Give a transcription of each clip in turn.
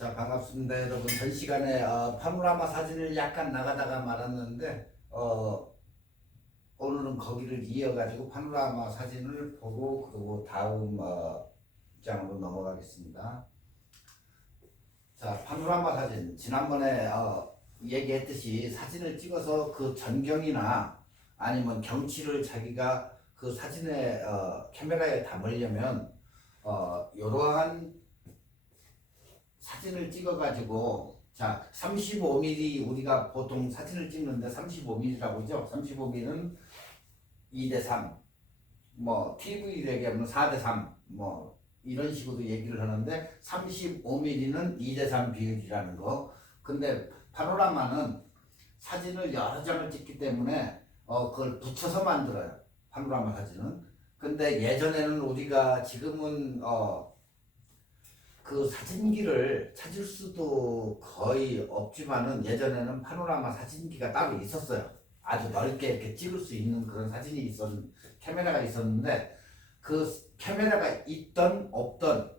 자, 반갑습니다, 여러분. 전 시간에 파노라마 사진을 약간 나가다가 말았는데 오늘은 거기를 이어가지고 파노라마 사진을 보고 그리고 다음 장으로 넘어가겠습니다. 자, 파노라마 사진. 지난번에 얘기했듯이 사진을 찍어서 그 전경이나 아니면 경치를 자기가 그 사진에 카메라에 담으려면 이러한 사진을 찍어가지고, 자, 35mm 우리가 보통 사진을 찍는데 35mm라고 하죠. 35mm는 2대3, 뭐 TV로 얘기하면 4대3, 뭐 이런 식으로 얘기를 하는데 35mm는 2대3 비율이라는 거. 근데 파노라마는 사진을 여러 장을 찍기 때문에 그걸 붙여서 만들어요. 파노라마 사진은. 근데 예전에는 우리가 지금은 그 사진기를 찾을 수도 거의 없지만은 예전에는 파노라마 사진기가 따로 있었어요. 아주 넓게 이렇게 찍을 수 있는 그런 사진이 카메라가 있었는데 그 카메라가 있던 없던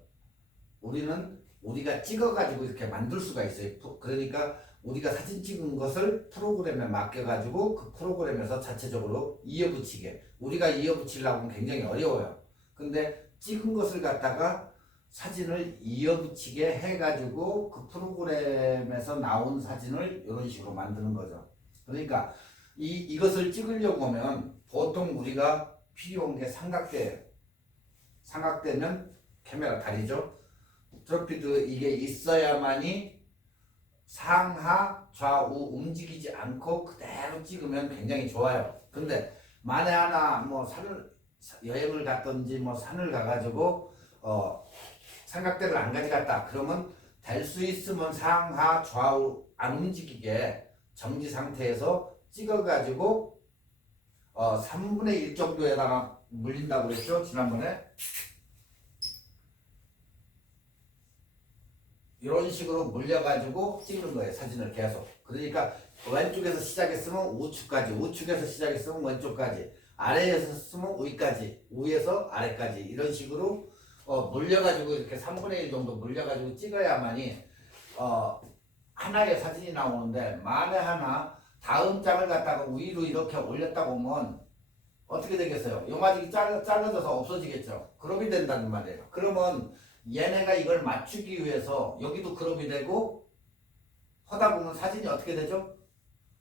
우리가 찍어가지고 이렇게 만들 수가 있어요. 그러니까 우리가 사진 찍은 것을 프로그램에 맡겨가지고 그 프로그램에서 자체적으로 이어붙이게. 우리가 이어붙이려고 하면 굉장히 어려워요. 근데 찍은 것을 갖다가 사진을 이어붙이게 해가지고 그 프로그램에서 나온 사진을 이런 식으로 만드는 거죠. 그러니까 이것을 찍으려고 하면 보통 우리가 필요한 게 삼각대예요. 삼각대면 카메라 다리죠. 트로피드 이게 있어야만이 상하 좌우 움직이지 않고 그대로 찍으면 굉장히 좋아요. 근데 만에 하나 뭐 여행을 갔든지 뭐 산을 가가지고 삼각대를 안 가져갔다 그러면 될 수 있으면 상하 좌우 안 움직이게 정지 상태에서 찍어가지고 3분의 1 정도에다가 물린다고 그랬죠 지난번에. 이런 식으로 물려가지고 찍는 거예요. 사진을 계속. 그러니까 왼쪽에서 시작했으면 우측까지, 우측에서 시작했으면 왼쪽까지, 아래에서 쓰면 위까지, 위에서 아래까지 이런 식으로 물려가지고 이렇게 3분의 1 정도 물려가지고 찍어야만이 하나의 사진이 나오는데, 만에 하나 다음 장을 갖다가 위로 이렇게 올렸다 보면 어떻게 되겠어요? 요마직이 잘라져서 없어지겠죠. 그룹이 된다는 말이에요. 그러면 얘네가 이걸 맞추기 위해서 여기도 그룹이 되고 하다 보면 사진이 어떻게 되죠?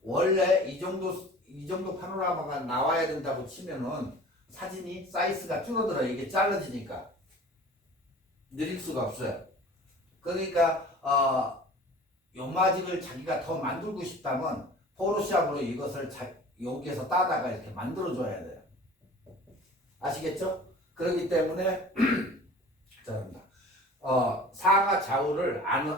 원래 이 정도 파노라마가 나와야 된다고 치면은 사진이 사이즈가 줄어들어요. 이게 잘라지니까 느릴 수가 없어요. 그러니까 요마직을 자기가 더 만들고 싶다면 포토샵으로 이것을 여기에서 따다가 이렇게 만들어 줘야 돼요. 아시겠죠? 그렇기 때문에 죄송합니다. 상하 좌우를 안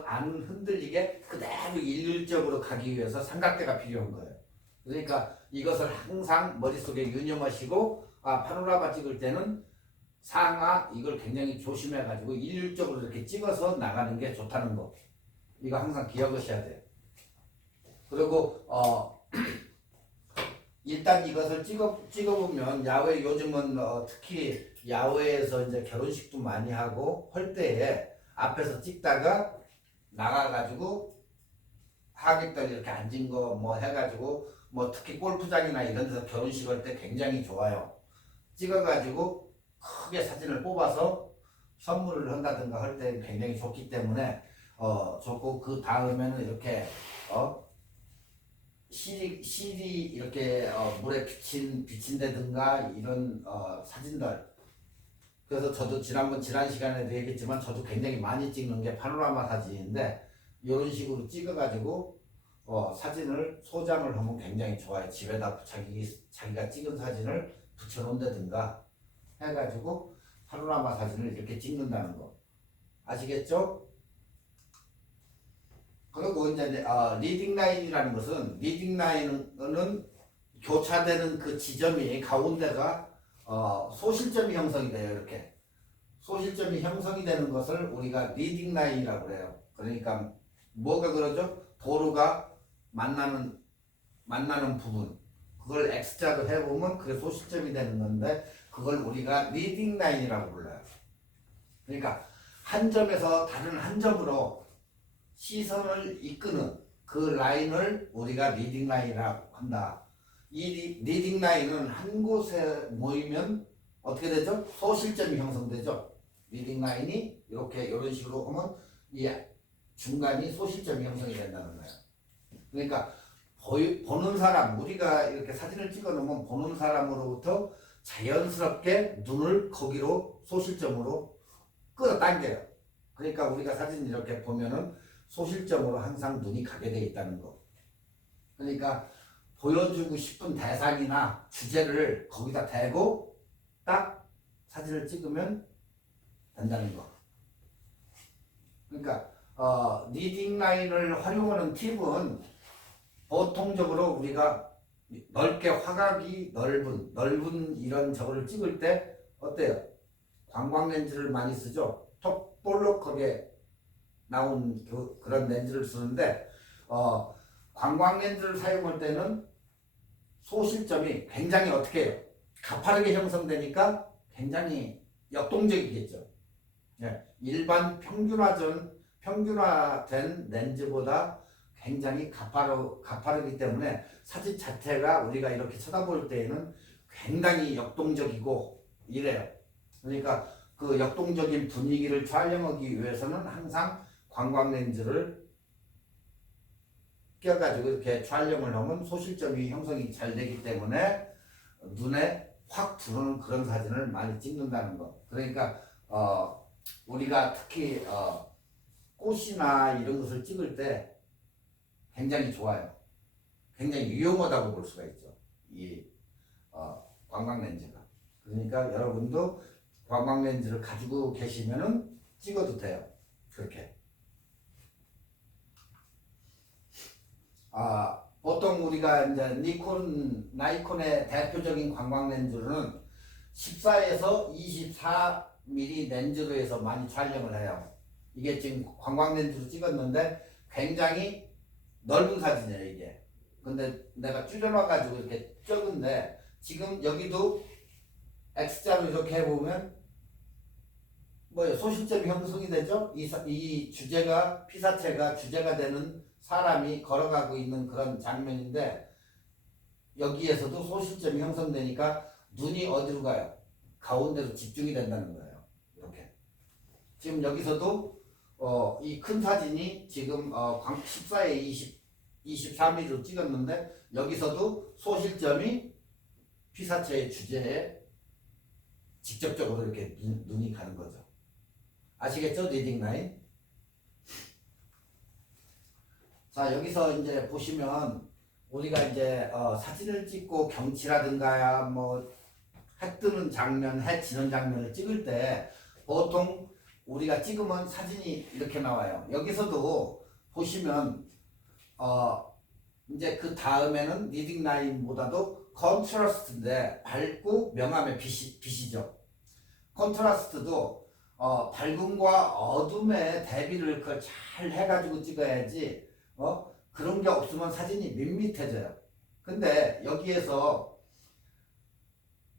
흔들리게 그대로 일률적으로 가기 위해서 삼각대가 필요한 거예요. 그러니까 이것을 항상 머릿속에 유념하시고 파노라마 찍을 때는 상하 이걸 굉장히 조심해 가지고 일률적으로 이렇게 찍어서 나가는 게 좋다는 거. 이거 항상 기억하셔야 돼요. 그리고 일단 이것을 찍어보면 야외 요즘은 특히 야외에서 이제 결혼식도 많이 하고 할 때에 앞에서 찍다가 나가가지고 하객들 이렇게 앉은 거 뭐 해가지고 뭐 특히 골프장이나 이런 데서 결혼식 할 때 굉장히 좋아요. 찍어가지고 크게 사진을 뽑아서 선물을 한다든가 할 때 굉장히 좋기 때문에 좋고, 그 다음에는 이렇게 실이 이렇게 물에 비친다든가 이런 사진들. 그래서 저도 지난 시간에도 얘기했지만 저도 굉장히 많이 찍는 게 파노라마 사진인데 이런 식으로 찍어가지고 사진을 소장을 하면 굉장히 좋아요. 집에다 자기가 찍은 사진을 붙여놓는다든가 해가지고 파노라마 사진을 이렇게 찍는다는 거 아시겠죠? 그리고 이제 리딩 라인이라는 것은, 리딩 라인은 교차되는 그 지점이 가운데가 소실점이 형성이 돼요. 이렇게 소실점이 형성이 되는 것을 우리가 리딩 라인이라고 그래요. 그러니까 뭐가 그러죠? 도로가 만나는 부분, 그걸 X자로 해보면 그게 소실점이 되는 건데 그걸 우리가 리딩 라인이라고 불러요. 그러니까 한 점에서 다른 한 점으로 시선을 이끄는 그 라인을 우리가 리딩 라인이라고 한다. 이 리딩 라인은 한 곳에 모이면 어떻게 되죠? 소실점이 형성되죠. 리딩 라인이 이렇게 이런 식으로 하면 이 중간이 소실점이 형성이 된다는 거예요. 그러니까 보는 사람, 우리가 이렇게 사진을 찍어 놓으면 보는 사람으로부터 자연스럽게 눈을 거기로 소실점으로 끌어당겨요. 그러니까 우리가 사진 이렇게 보면은 소실점으로 항상 눈이 가게 돼 있다는 거. 그러니까 보여주고 싶은 대상이나 주제를 거기다 대고 딱 사진을 찍으면 된다는 거. 그러니까 리딩 라인을 활용하는 팁은 보통적으로 우리가 넓게 화각이 넓은 이런 저거를 찍을 때 어때요? 관광 렌즈를 많이 쓰죠. 톡 볼록하게 나온 그런 렌즈를 쓰는데 관광 렌즈를 사용할 때는 소실점이 굉장히 어떻게 해요? 가파르게 형성되니까 굉장히 역동적이겠죠. 예, 일반 평균화된 렌즈보다 굉장히 가파르기 때문에 사진 자체가 우리가 이렇게 쳐다볼 때에는 굉장히 역동적이고 이래요. 그러니까 그 역동적인 분위기를 촬영하기 위해서는 항상 관광 렌즈를 껴가지고 이렇게 촬영을 하면 소실점이 형성이 잘 되기 때문에 눈에 확 들어오는 그런 사진을 많이 찍는다는 거. 그러니까 우리가 특히 꽃이나 이런 것을 찍을 때 굉장히 좋아요. 굉장히 유용하다고 볼 수가 있죠. 이 관광 렌즈가. 그러니까 여러분도 관광 렌즈를 가지고 계시면은 찍어도 돼요. 그렇게. 보통 우리가 이제 나이콘의 대표적인 관광 렌즈는 14에서 24mm 렌즈로 해서 많이 촬영을 해요. 이게 지금 관광 렌즈로 찍었는데 굉장히 넓은 사진이에요, 이게. 근데 내가 줄여놔가지고 이렇게 적은데 지금 여기도 X자로 이렇게 해보면 뭐예요? 소실점이 형성이 되죠? 이 주제가, 피사체가 주제가 되는 사람이 걸어가고 있는 그런 장면인데 여기에서도 소실점이 형성되니까 눈이 어디로 가요? 가운데로 집중이 된다는 거예요. 이렇게. 지금 여기서도 이 큰 사진이 지금 14에 23mm로 찍었는데 여기서도 소실점이 피사체의 주제에 직접적으로 이렇게 눈이 가는 거죠. 아시겠죠? 리딩 라인. 자, 여기서 이제 보시면 우리가 이제 사진을 찍고 경치라든가 뭐 해 뜨는 장면, 해 지는 장면을 찍을 때 보통 우리가 찍으면 사진이 이렇게 나와요. 여기서도 보시면 이제 그 다음에는 리딩 라인보다도 컨트라스트인데 밝고 명암의 빛이죠. 컨트라스트도 밝음과 어둠의 대비를 그걸 잘 해가지고 찍어야지 그런 게 없으면 사진이 밋밋해져요. 근데 여기에서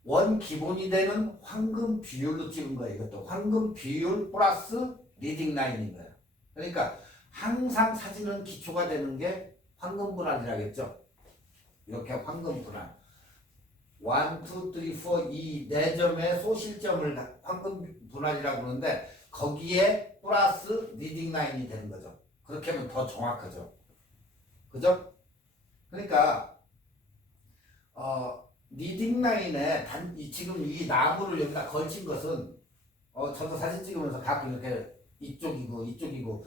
원 기본이 되는 황금 비율로 찍은 거예요. 이것도 황금 비율 플러스 리딩 라인인 거예요. 그러니까 항상 사진은 기초가 되는 게 황금 분할이라겠죠. 이렇게 황금 분할. 1, 2, 3, 4 이 4점의 소실점을 황금 분할이라고 그러는데 거기에 플러스 리딩 라인이 되는 거죠. 그렇게 하면 더 정확하죠. 그죠? 그러니까 리딩 라인에 지금 이 나무를 여기다 걸친 것은 저도 사진 찍으면서 가끔 이렇게 이쪽이고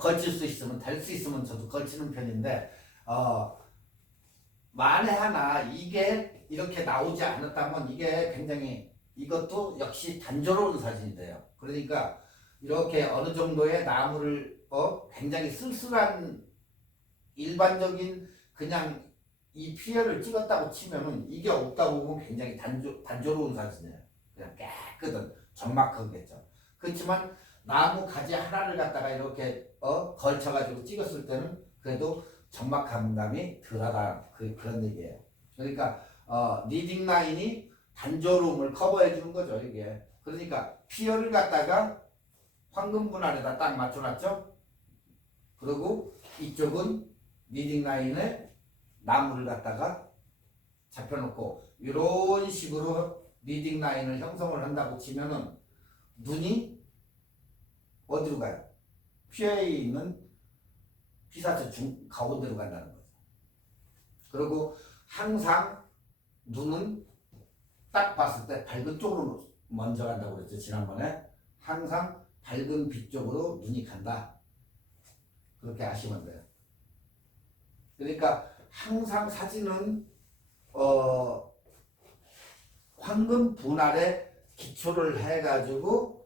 걸칠 수 있으면 될 수 있으면 저도 걸치는 편인데 만에 하나 이게 이렇게 나오지 않았다면 이게 굉장히 이것도 역시 단조로운 사진이 돼요. 그러니까 이렇게 어느 정도의 나무를 굉장히 쓸쓸한 일반적인 그냥 이 피해를 찍었다고 치면은 이게 없다고 보면 굉장히 단조로운 사진이에요. 그냥 깨끗한 적막하겠죠. 그렇지만 나무 가지 하나를 갖다가 이렇게 걸쳐가지고 찍었을 때는 그래도 적막감이 덜하다 그런 얘기예요. 그러니까 리딩 라인이 단조로움을 커버해 주는 거죠. 이게. 그러니까 피어를 갖다가 황금 분할에다 딱 맞춰놨죠. 그리고 이쪽은 리딩 라인에 나무를 갖다가 잡혀놓고 이런 식으로 리딩 라인을 형성을 한다고 치면은 눈이 어디로 가요? 피어에 있는 피사체 중 가운데로 간다는 거죠. 그리고 항상 눈은 딱 봤을 때 밝은 쪽으로 먼저 간다고 그랬죠. 지난번에 항상 밝은 빛 쪽으로 눈이 간다. 그렇게 아시면 돼요. 그러니까 항상 사진은 황금 분할에 기초를 해가지고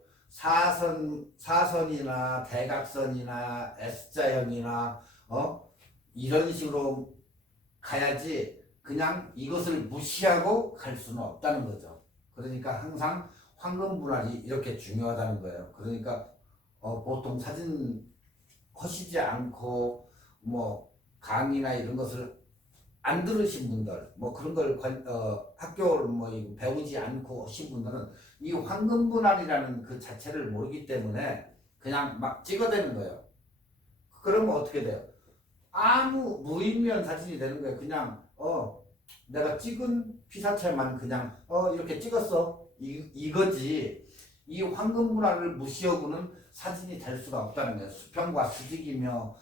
사선이나 대각선이나 S자형이나 이런 식으로 가야지 그냥 이것을 무시하고 갈 수는 없다는 거죠. 그러니까 항상 황금 분할이 이렇게 중요하다는 거예요. 그러니까 보통 사진 하시지 않고 뭐 강의나 이런 것을 안 들으신 분들, 뭐 그런 걸 학교를 뭐 배우지 않고 하신 분들은 이 황금 분할이라는 그 자체를 모르기 때문에 그냥 막 찍어대는 거예요. 그러면 어떻게 돼요? 아무 무인면 사진이 되는 거예요. 그냥 내가 찍은 피사체만 그냥 이렇게 찍었어. 이거지. 이 황금 분할을 무시하고는 사진이 될 수가 없다는 거예요. 수평과 수직이며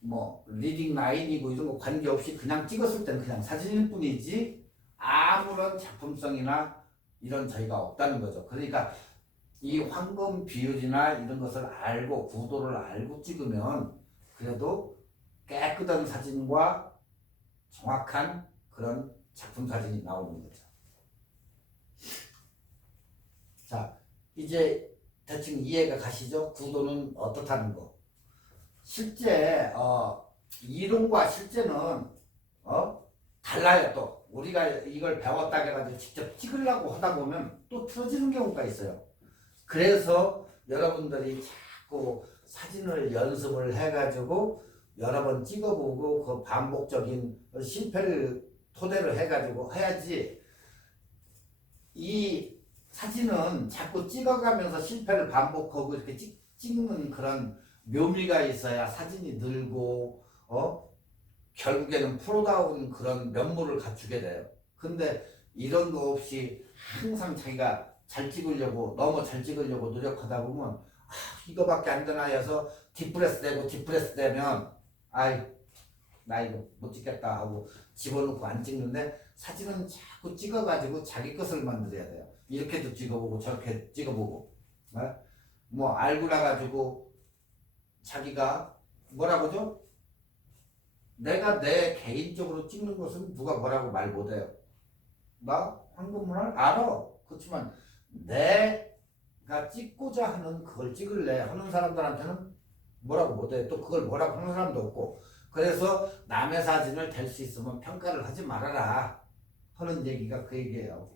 뭐 리딩 라인이고 이런 거 관계없이 그냥 찍었을 때는 그냥 사진일 뿐이지 아무런 작품성이나 이런 저희가 없다는 거죠. 그러니까 이 황금 비율이나 이런 것을 알고 구도를 알고 찍으면 그래도 깨끗한 사진과 정확한 그런 작품 사진이 나오는 거죠. 자, 이제 대충 이해가 가시죠? 구도는 어떻다는 거. 실제 이론과 실제는 달라요. 또 우리가 이걸 배웠다 해가지고 직접 찍으려고 하다 보면 또 틀어지는 경우가 있어요. 그래서 여러분들이 자꾸 사진을 연습을 해가지고 여러 번 찍어보고 그 반복적인 실패를 토대로 해가지고 해야지. 이 사진은 자꾸 찍어가면서 실패를 반복하고 이렇게 찍는 그런 묘미가 있어야 사진이 늘고 결국에는 프로다운 그런 면모를 갖추게 돼요. 근데 이런 거 없이 항상 자기가 잘 찍으려고 너무 잘 찍으려고 노력하다 보면 이거밖에 안 되나 해서 디프레스 되면 아이 나 이거 못 찍겠다 하고 집어넣고 안 찍는데 사진은 자꾸 찍어가지고 자기 것을 만들어야 돼요. 이렇게도 찍어보고 저렇게 찍어보고 뭐 알고 나가지고 자기가 뭐라고죠? 내가 내 개인적으로 찍는 것은 누가 뭐라고 말 못해요. 나 황금문을 알아. 그렇지만 내가 찍고자 하는 그걸 찍을래 하는 사람들한테는 뭐라고 못해. 또 그걸 뭐라고 하는 사람도 없고. 그래서 남의 사진을 될 수 있으면 평가를 하지 말아라 하는 얘기가 그 얘기예요.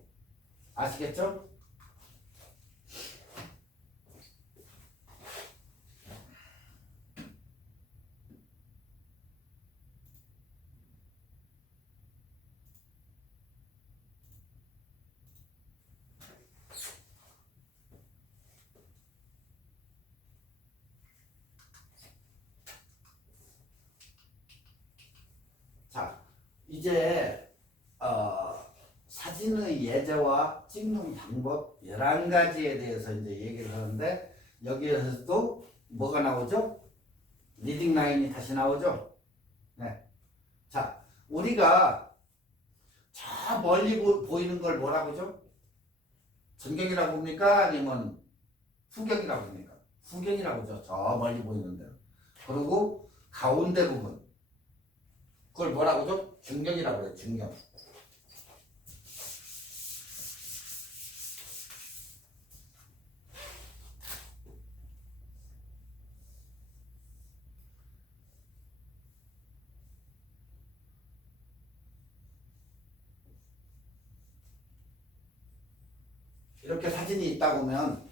아시겠죠? 자, 이제 사진의 예제와 찍는 방법 11가지에 대해서 이제 얘기를 하는데 여기에서도 뭐가 나오죠? 리딩 라인이 다시 나오죠? 네. 자, 우리가 저 멀리 보이는 걸 뭐라고 하죠? 전경이라고 봅니까? 아니면 후경이라고 봅니까? 후경이라고 하죠. 저 멀리 보이는 데. 그리고 가운데 부분 그걸 뭐라고 하죠? 중경이라고 해요. 중경. 이렇게 사진이 있다 보면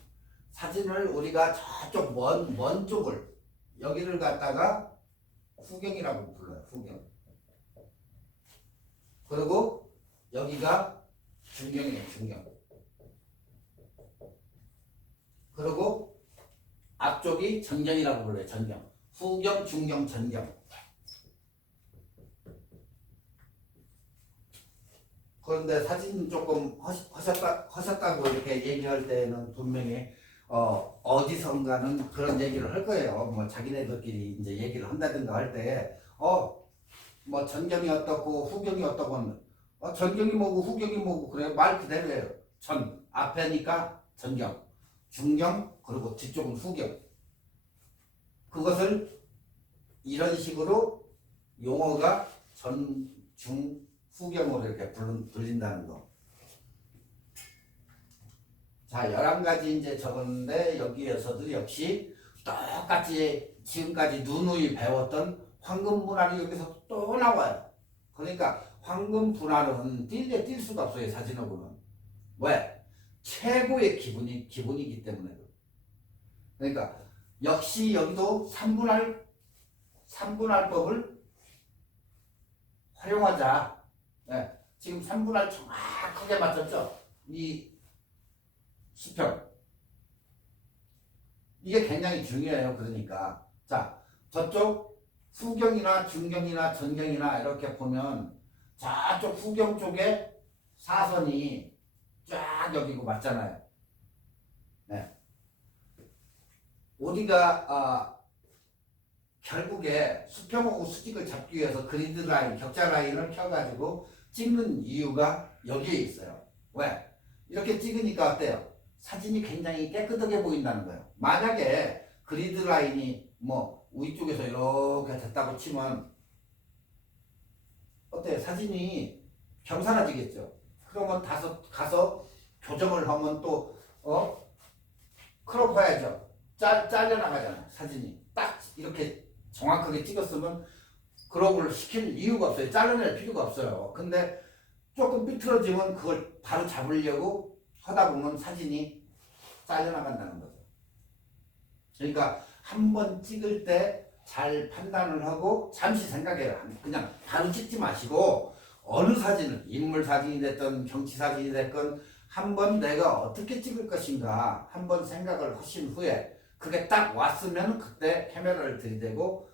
사진을 우리가 저쪽 먼 쪽을 여기를 갖다가 후경이라고 불러요. 후경. 그리고 여기가 중경이에요. 중경. 그리고 앞쪽이 전경이라고 불러요. 전경. 후경, 중경, 전경. 그런데 사진 조금 하셨다고 이렇게 얘기할 때는 분명히 어디선가는 그런 얘기를 할 거예요. 뭐 자기네들끼리 이제 얘기를 한다든가 할 때, 뭐 전경이 어떻고 후경이 어떻고 하면, 전경이 뭐고 후경이 뭐고 그래 말 그대로예요. 전 앞에니까 전경, 중경 그리고 뒤쪽은 후경. 그것을 이런 식으로 용어가 전, 중, 후경으로 이렇게 불린다는 거. 자, 11가지 이제 적었는데 여기에서도 역시 똑같이 지금까지 누누이 배웠던 황금 분할이 여기서 또 나와요. 그러니까 황금 분할은 뛸 수가 없어요, 사진하고는. 왜? 최고의 기본이기 때문에. 그러니까 역시 여기도 3분할법을 활용하자. 네, 지금 3분할 정확하게 맞췄죠? 이 수평. 이게 굉장히 중요해요. 그러니까. 자, 저쪽 후경이나 중경이나 전경이나 이렇게 보면 저쪽 후경 쪽에 사선이 쫙 여기고 맞잖아요. 네. 우리가 결국에 수평하고 수직을 잡기 위해서 그리드 라인, 격자 라인을 켜가지고 찍는 이유가 여기에 있어요. 왜? 이렇게 찍으니까 어때요? 사진이 굉장히 깨끗하게 보인다는 거예요. 만약에 그리드 라인이 뭐 위쪽에서 이렇게 됐다고 치면 어때요? 사진이 경사라지겠죠. 그러면 가서 교정을 하면 또 크롭 해야죠. 잘려나가잖아요. 사진이 딱 이렇게 정확하게 찍었으면 크롭을 시킬 이유가 없어요. 잘라낼 필요가 없어요. 근데 조금 삐뚤어지면 그걸 바로 잡으려고 하다 보면 사진이 잘려나간다는 거죠. 그러니까 한 번 찍을 때 잘 판단을 하고 잠시 생각해요. 그냥 바로 찍지 마시고 어느 사진을 인물 사진이 됐든 경치 사진이 됐든 한번 내가 어떻게 찍을 것인가 한번 생각을 하신 후에 그게 딱 왔으면 그때 카메라를 들이대고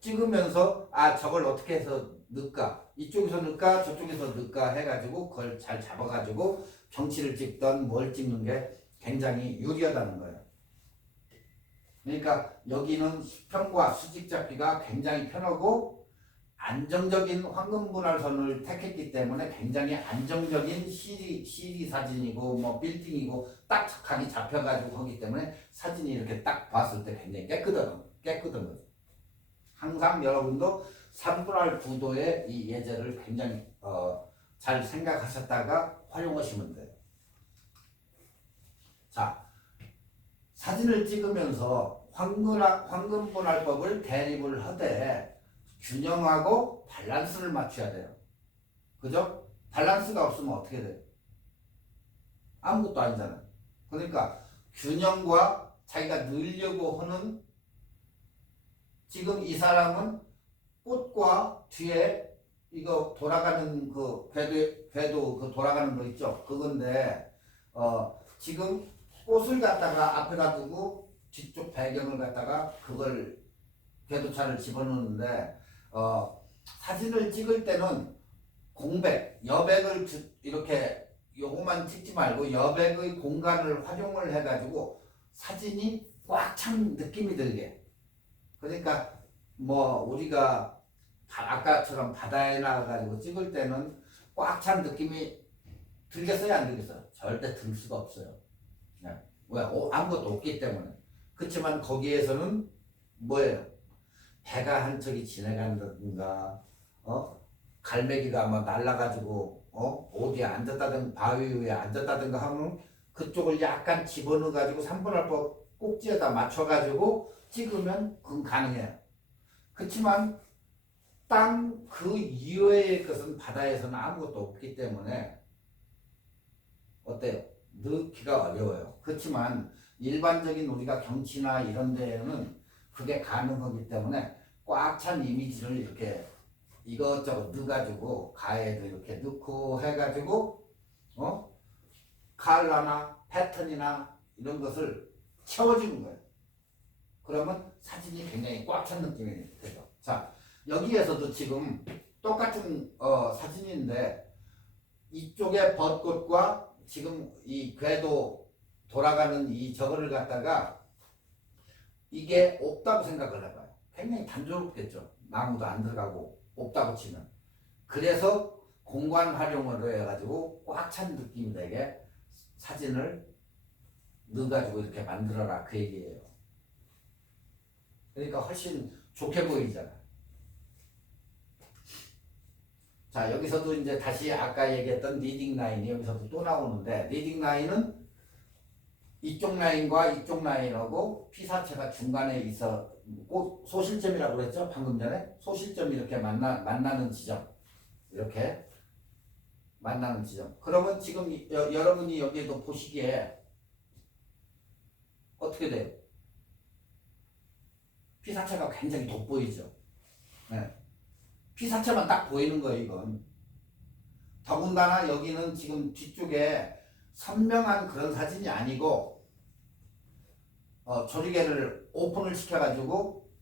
찍으면서 저걸 어떻게 해서 넣을까 이쪽에서 넣을까 저쪽에서 넣을까 해가지고 그걸 잘 잡아가지고 경치를 찍던 뭘 찍는 게 굉장히 유리하다는 거예요. 그러니까 여기는 수평과 수직 잡기가 굉장히 편하고 안정적인 황금 분할선을 택했기 때문에 굉장히 안정적인 시리 사진이고 뭐 빌딩이고 딱 각이 잡혀가지고 하기 때문에 사진이 이렇게 딱 봤을 때 굉장히 깨끗한 거죠. 항상 여러분도 3분할 구도의 이 예제를 굉장히 잘 생각하셨다가 활용하시면 돼요. 자, 사진을 찍으면서 황금 분할법을 대립을 하되 균형하고 밸런스를 맞춰야 돼요. 그죠? 밸런스가 없으면 어떻게 돼요? 아무것도 아니잖아요. 그러니까 균형과 자기가 늘려고 하는 지금 이 사람은 꽃과 뒤에 이거 돌아가는 그 궤도 그 돌아가는 거 있죠? 그건데 지금 꽃을 갖다가 앞에다 두고 뒤쪽 배경을 갖다가 그걸 궤도차를 집어넣는데 사진을 찍을 때는 공백, 여백을 이렇게 요것만 찍지 말고 여백의 공간을 활용을 해가지고 사진이 꽉 찬 느낌이 들게. 그러니까 뭐 우리가 아까처럼 바다에 나가가지고 찍을 때는 꽉 찬 느낌이 들겠어요, 안 들겠어요? 절대 들 수가 없어요. 왜? 아무것도 없기 때문에. 그렇지만 거기에서는 뭐예요? 배가 한 척이 지나간다든가, 갈매기가 막 날라가지고, 어디에 앉았다든가, 바위 위에 앉았다든가 하면 그쪽을 약간 집어넣어가지고 3분할법 꼭지에다 맞춰가지고 찍으면 그건 가능해요. 그렇지만 땅 그 이외의 것은 바다에서는 아무것도 없기 때문에 어때요? 넣기가 어려워요. 그렇지만 일반적인 우리가 경치나 이런 데에는 그게 가능하기 때문에 꽉 찬 이미지를 이렇게 이것저것 넣어가지고 가에도 이렇게 넣고 해가지고 컬러나 패턴이나 이런 것을 채워주는 거예요. 그러면 사진이 굉장히 꽉 찬 느낌이 되죠. 자, 여기에서도 지금 똑같은 사진인데 이쪽에 벚꽃과 지금 이 궤도 돌아가는 이 저거를 갖다가 이게 없다고 생각을 해봐요. 굉장히 단조롭겠죠. 나무도 안 들어가고 없다고 치면. 그래서 공간 활용으로 해가지고 꽉 찬 느낌이 되게 사진을 넣어가지고 이렇게 만들어라 그 얘기예요. 그러니까 훨씬 좋게 보이잖아. 자, 여기서도 이제 다시 아까 얘기했던 리딩 라인이 여기서도 또 나오는데, 리딩 라인은 이쪽 라인과 이쪽 라인하고 피사체가 중간에 있어, 꼭 소실점이라고 그랬죠? 방금 전에 소실점이 이렇게 만나는 지점, 이렇게 만나는 지점. 그러면 지금 여러분이 여기에도 보시기에 어떻게 돼요? 피사체가 굉장히 돋보이죠. 네. 피사체만 딱 보이는 거예요, 이건. 더군다나 여기는 지금 뒤쪽에 선명한 그런 사진이 아니고 조리개를 오픈을 시켜가지고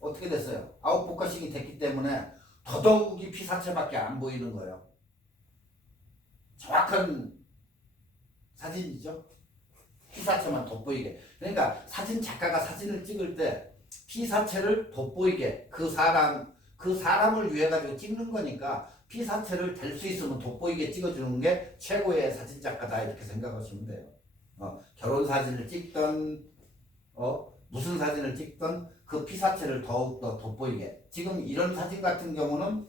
어떻게 됐어요? 아웃포커싱이 됐기 때문에 더더욱이 피사체밖에 안 보이는 거예요. 정확한 사진이죠. 피사체만 돋보이게. 그러니까 사진 작가가 사진을 찍을 때 피사체를 돋보이게 그 사람을 위해 가지고 찍는 거니까 피사체를 될 수 있으면 돋보이게 찍어주는 게 최고의 사진작가다 이렇게 생각하시면 돼요. 결혼 사진을 찍던 무슨 사진을 찍던 그 피사체를 더욱더 돋보이게. 지금 이런 사진 같은 경우는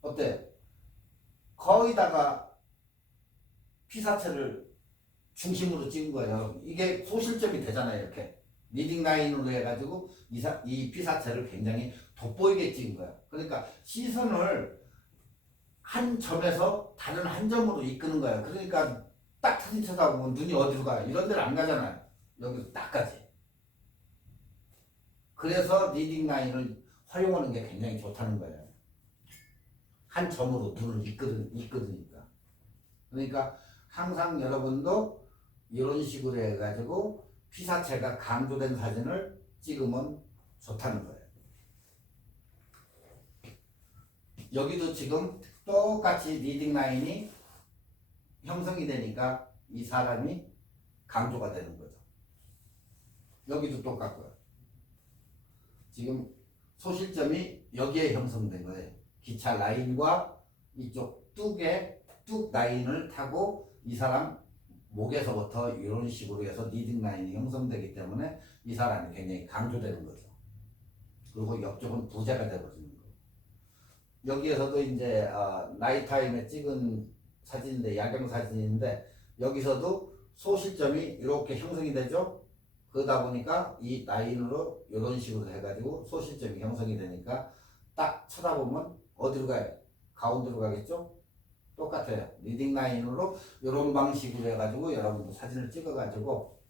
어때요? 거의다가 피사체를 중심으로 찍은 거예요. 이게 소실점이 되잖아요. 이렇게 리딩 라인으로 해가지고 이 피사체를 굉장히 돋보이게 찍은 거예요. 그러니까 시선을 한 점에서 다른 한 점으로 이끄는 거예요. 그러니까 딱 사진 쳐다보면 눈이 어디로 가요? 이런 데를 안 가잖아요. 여기서 딱 가지. 그래서 리딩 라인을 활용하는 게 굉장히 좋다는 거예요. 한 점으로 눈을 이끌으니까. 그러니까 항상 여러분도 이런 식으로 해가지고 피사체가 강조된 사진을 찍으면 좋다는 거예요. 여기도 지금 똑같이 리딩 라인이 형성이 되니까 이 사람이 강조가 되는 거죠. 여기도 똑같고요. 지금 소실점이 여기에 형성된 거예요. 기차 라인과 이쪽 뚝 라인을 타고 이 사람 목에서부터 이런 식으로 해서 리딩 라인이 형성되기 때문에 이 사람이 굉장히 강조되는 거죠. 그리고 옆쪽은 부재가 되어버리는 거예요. 여기에서도 이제 나이타임에 찍은 사진인데, 야경 사진인데, 여기서도 소실점이 이렇게 형성이 되죠. 그러다 보니까 이 라인으로 이런 식으로 해가지고 소실점이 형성이 되니까 딱 쳐다보면 어디로 가요? 가운데로 가겠죠? 똑같아요. 리딩 라인으로 이런 방식으로 해가지고 여러분도 사진을 찍어가지고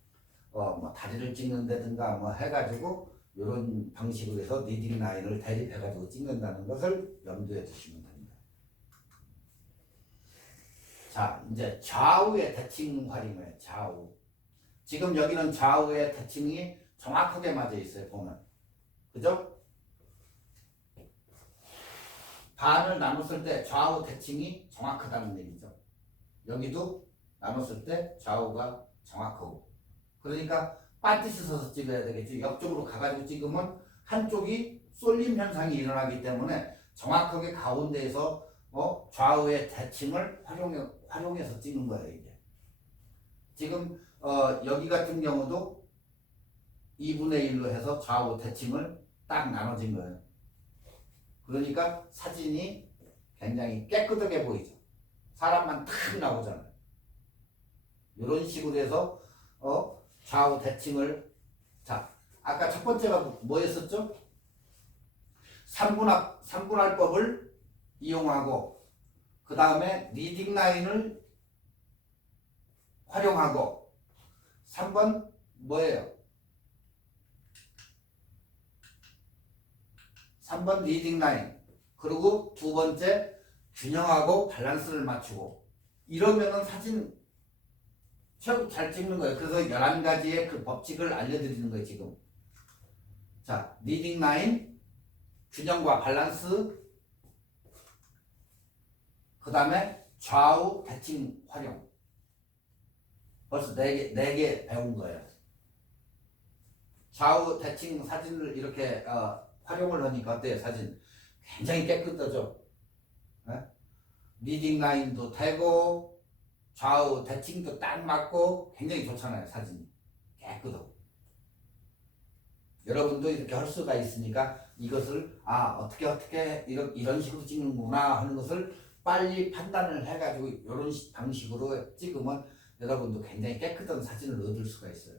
뭐 다리를 찍는다든가 뭐 해가지고 이런 방식으로 해서 리딩 라인을 대립해가지고 찍는다는 것을 염두에 두시면 됩니다. 자, 이제 좌우의 대칭 활용이에요. 좌우. 지금 여기는 좌우의 대칭이 정확하게 맞아 있어요. 보면. 그죠? 반을 나눴을 때 좌우 대칭이 정확하다는 얘기죠. 여기도 나눴을 때 좌우가 정확하고. 그러니까 반드시 서서 찍어야 되겠지. 옆쪽으로 가가지고 찍으면 한쪽이 쏠림 현상이 일어나기 때문에 정확하게 가운데에서 좌우의 대칭을 활용해서 찍는 거예요. 이게. 지금 여기 같은 경우도 2분의 1로 해서 좌우 대칭을 딱 나눠진 거예요. 그러니까 사진이 굉장히 깨끗하게 보이죠. 사람만 탁 나오잖아요. 이런 식으로 해서 좌우 대칭을, 자, 아까 첫 번째가 뭐였었죠? 3분할법을 이용하고 그 다음에 리딩 라인을 활용하고 3번 뭐예요? 3번 리딩 라인, 그리고 두 번째 균형하고 밸런스를 맞추고, 이러면은 사진 최고 잘 찍는 거예요. 그래서 11가지의 그 법칙을 알려드리는 거예요. 지금 자, 리딩 라인, 균형과 밸런스, 그 다음에 좌우 대칭 활용. 벌써 4개 배운 거예요. 좌우 대칭 사진을 이렇게 활용을 하니까 어때요? 사진 굉장히 깨끗하죠? 네? 리딩 라인도 되고 좌우 대칭도 딱 맞고 굉장히 좋잖아요. 사진이 깨끗하고. 여러분도 이렇게 할 수가 있으니까 이것을 어떻게 이런 식으로 찍는구나 하는 것을 빨리 판단을 해가지고 이런 방식으로 찍으면 여러분도 굉장히 깨끗한 사진을 얻을 수가 있어요.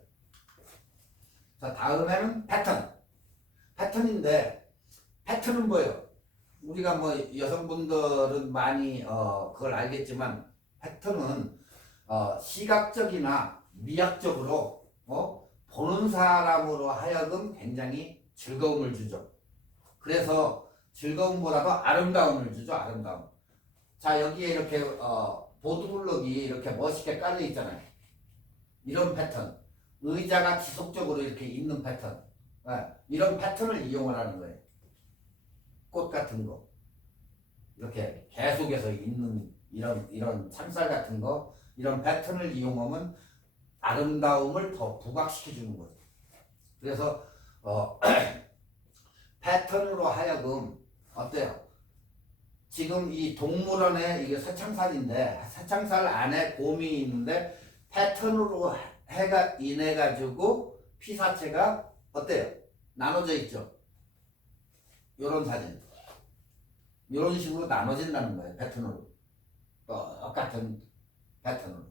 자, 다음에는 패턴. 패턴인데 패턴은 뭐예요? 우리가 뭐 여성분들은 많이 그걸 알겠지만 패턴은 시각적이나 미학적으로 보는 사람으로 하여금 굉장히 즐거움을 주죠. 그래서 즐거움보다도 아름다움을 주죠. 아름다움. 자, 여기에 이렇게 보드블록이 이렇게 멋있게 깔려 있잖아요. 이런 패턴. 의자가 지속적으로 이렇게 있는 패턴. 이런 패턴을 이용을 하는 거예요. 꽃 같은 거. 이렇게 계속해서 있는 이런 참쌀 같은 거. 이런 패턴을 이용하면 아름다움을 더 부각시켜 주는 거죠. 그래서 패턴으로 하여금 어때요? 지금 이 동물원에 이게 새창살인데 새창살 안에 곰이 있는데 패턴으로 해가 인해 가지고 피사체가 어때요? 나눠져 있죠. 요런 사진. 요런 식으로 나눠진다는 거예요. 패턴으로. 똑같은 패턴으로.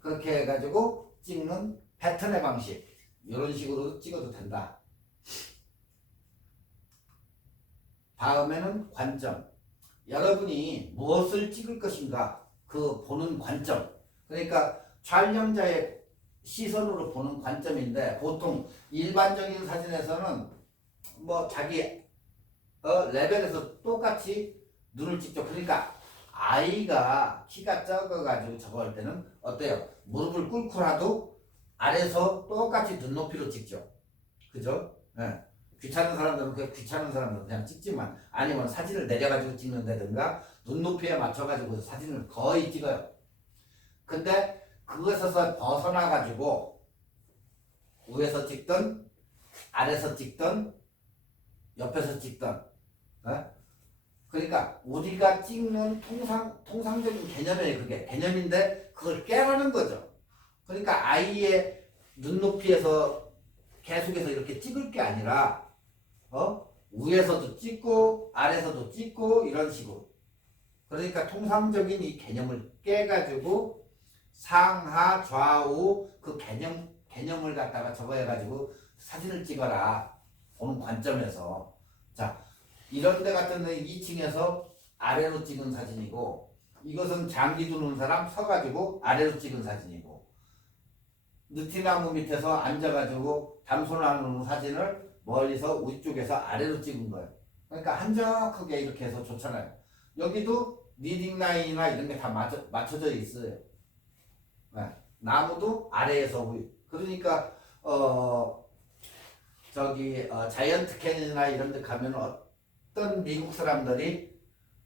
그렇게 해가지고 찍는 패턴의 방식. 이런 식으로 찍어도 된다. 다음에는 관점. 여러분이 무엇을 찍을 것인가 그 보는 관점. 그러니까 촬영자의 시선으로 보는 관점인데 보통 일반적인 사진에서는 뭐 자기 레벨에서 똑같이 눈을 찍죠. 그러니까 아이가 키가 작아가지고 저거 할 때는 어때요? 무릎을 꿇고라도 아래에서 똑같이 눈높이로 찍죠. 그죠? 네. 귀찮은 사람들은 그냥 찍지만 아니면 사진을 내려가지고 찍는다든가 눈높이에 맞춰가지고 사진을 거의 찍어요. 근데 그것에서 벗어나가지고 위에서 찍든 아래에서 찍든 옆에서 찍든 그러니까 우리가 찍는 통상적인 개념이에요. 그게 개념인데 그걸 깨라는 거죠. 그러니까 아이의 눈높이에서 계속해서 이렇게 찍을 게 아니라 위에서도 찍고 아래에서도 찍고 이런 식으로. 그러니까 통상적인 이 개념을 깨가지고 상하 좌우 그 개념을 갖다가 저거 해가지고 사진을 찍어라. 보는 관점에서. 자, 이런 데 같은 데는 2층에서 아래로 찍은 사진이고 이것은 장기 두는 사람 서가지고 아래로 찍은 사진이고 느티나무 밑에서 앉아가지고 담소나무 사진을 멀리서 위쪽에서 아래로 찍은 거예요. 그러니까 한적하게 이렇게 해서 좋잖아요. 여기도 리딩 라인이나 이런 게 다 맞춰져 있어요. 나무도 아래에서 위. 그러니까 자이언트 캐니나 이런 데 가면 어떤 미국 사람들이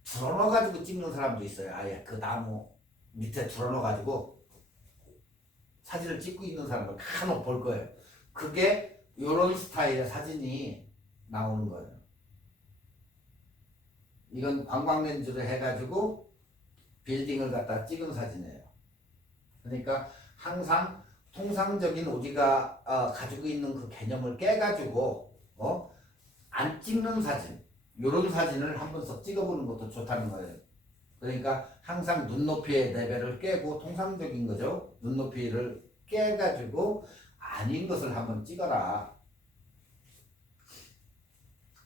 들어넣어가지고 찍는 사람도 있어요. 아예 그 나무 밑에 들어넣어가지고 사진을 찍고 있는 사람을 간혹 볼 거예요. 그게 요런 스타일의 사진이 나오는 거예요. 이건 관광렌즈를 해가지고 빌딩을 갖다 찍은 사진이에요. 그러니까 항상 통상적인 우리가 가지고 있는 그 개념을 깨가지고 안 찍는 사진, 요런 사진을 한 번 더 찍어보는 것도 좋다는 거예요. 그러니까 항상 눈높이의 레벨을 깨고 통상적인 거죠. 눈높이를 깨가지고 아닌 것을 한번 찍어라.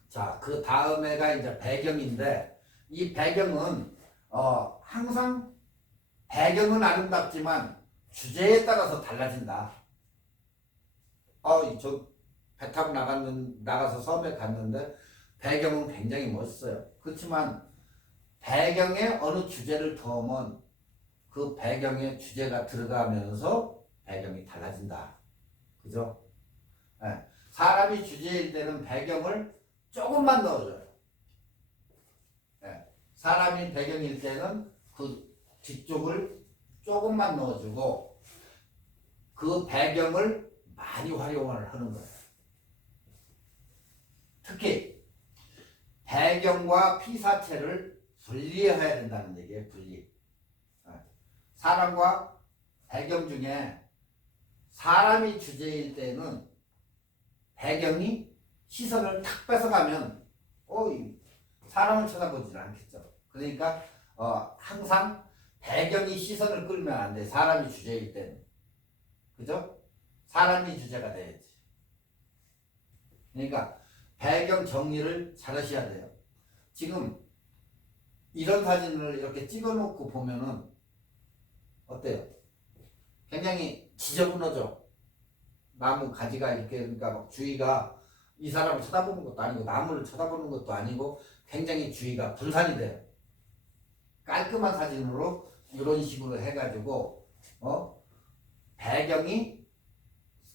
자, 그 다음에가 이제 배경인데 이 배경은 항상 배경은 아름답지만 주제에 따라서 달라진다. 저 배 타고 나가서 섬에 갔는데 배경은 굉장히 멋있어요. 그렇지만 배경에 어느 주제를 더하면 그 배경에 주제가 들어가면서 배경이 달라진다. 그죠? 네. 사람이 주제일 때는 배경을 조금만 넣어줘요. 네. 사람이 배경일 때는 그 뒤쪽을 조금만 넣어주고 그 배경을 많이 활용을 하는 거예요. 특히 배경과 피사체를 분리해야 된다는 얘기예요. 분리. 사람과 배경 중에 사람이 주제일 때는 배경이 시선을 탁 뺏어가면 사람을 쳐다보지 않겠죠. 그러니까 항상 배경이 시선을 끌면 안 돼. 사람이 주제일 때는. 그죠? 사람이 주제가 돼야지. 그러니까 배경 정리를 잘 하셔야 돼요. 지금 이런 사진을 이렇게 찍어 놓고 보면은 어때요? 굉장히 지저분하죠? 나무 가지가 이렇게, 그러니까 막 주위가 이 사람을 쳐다보는 것도 아니고 나무를 쳐다보는 것도 아니고 굉장히 주위가 분산이 돼요. 깔끔한 사진으로 이런 식으로 해가지고 배경이,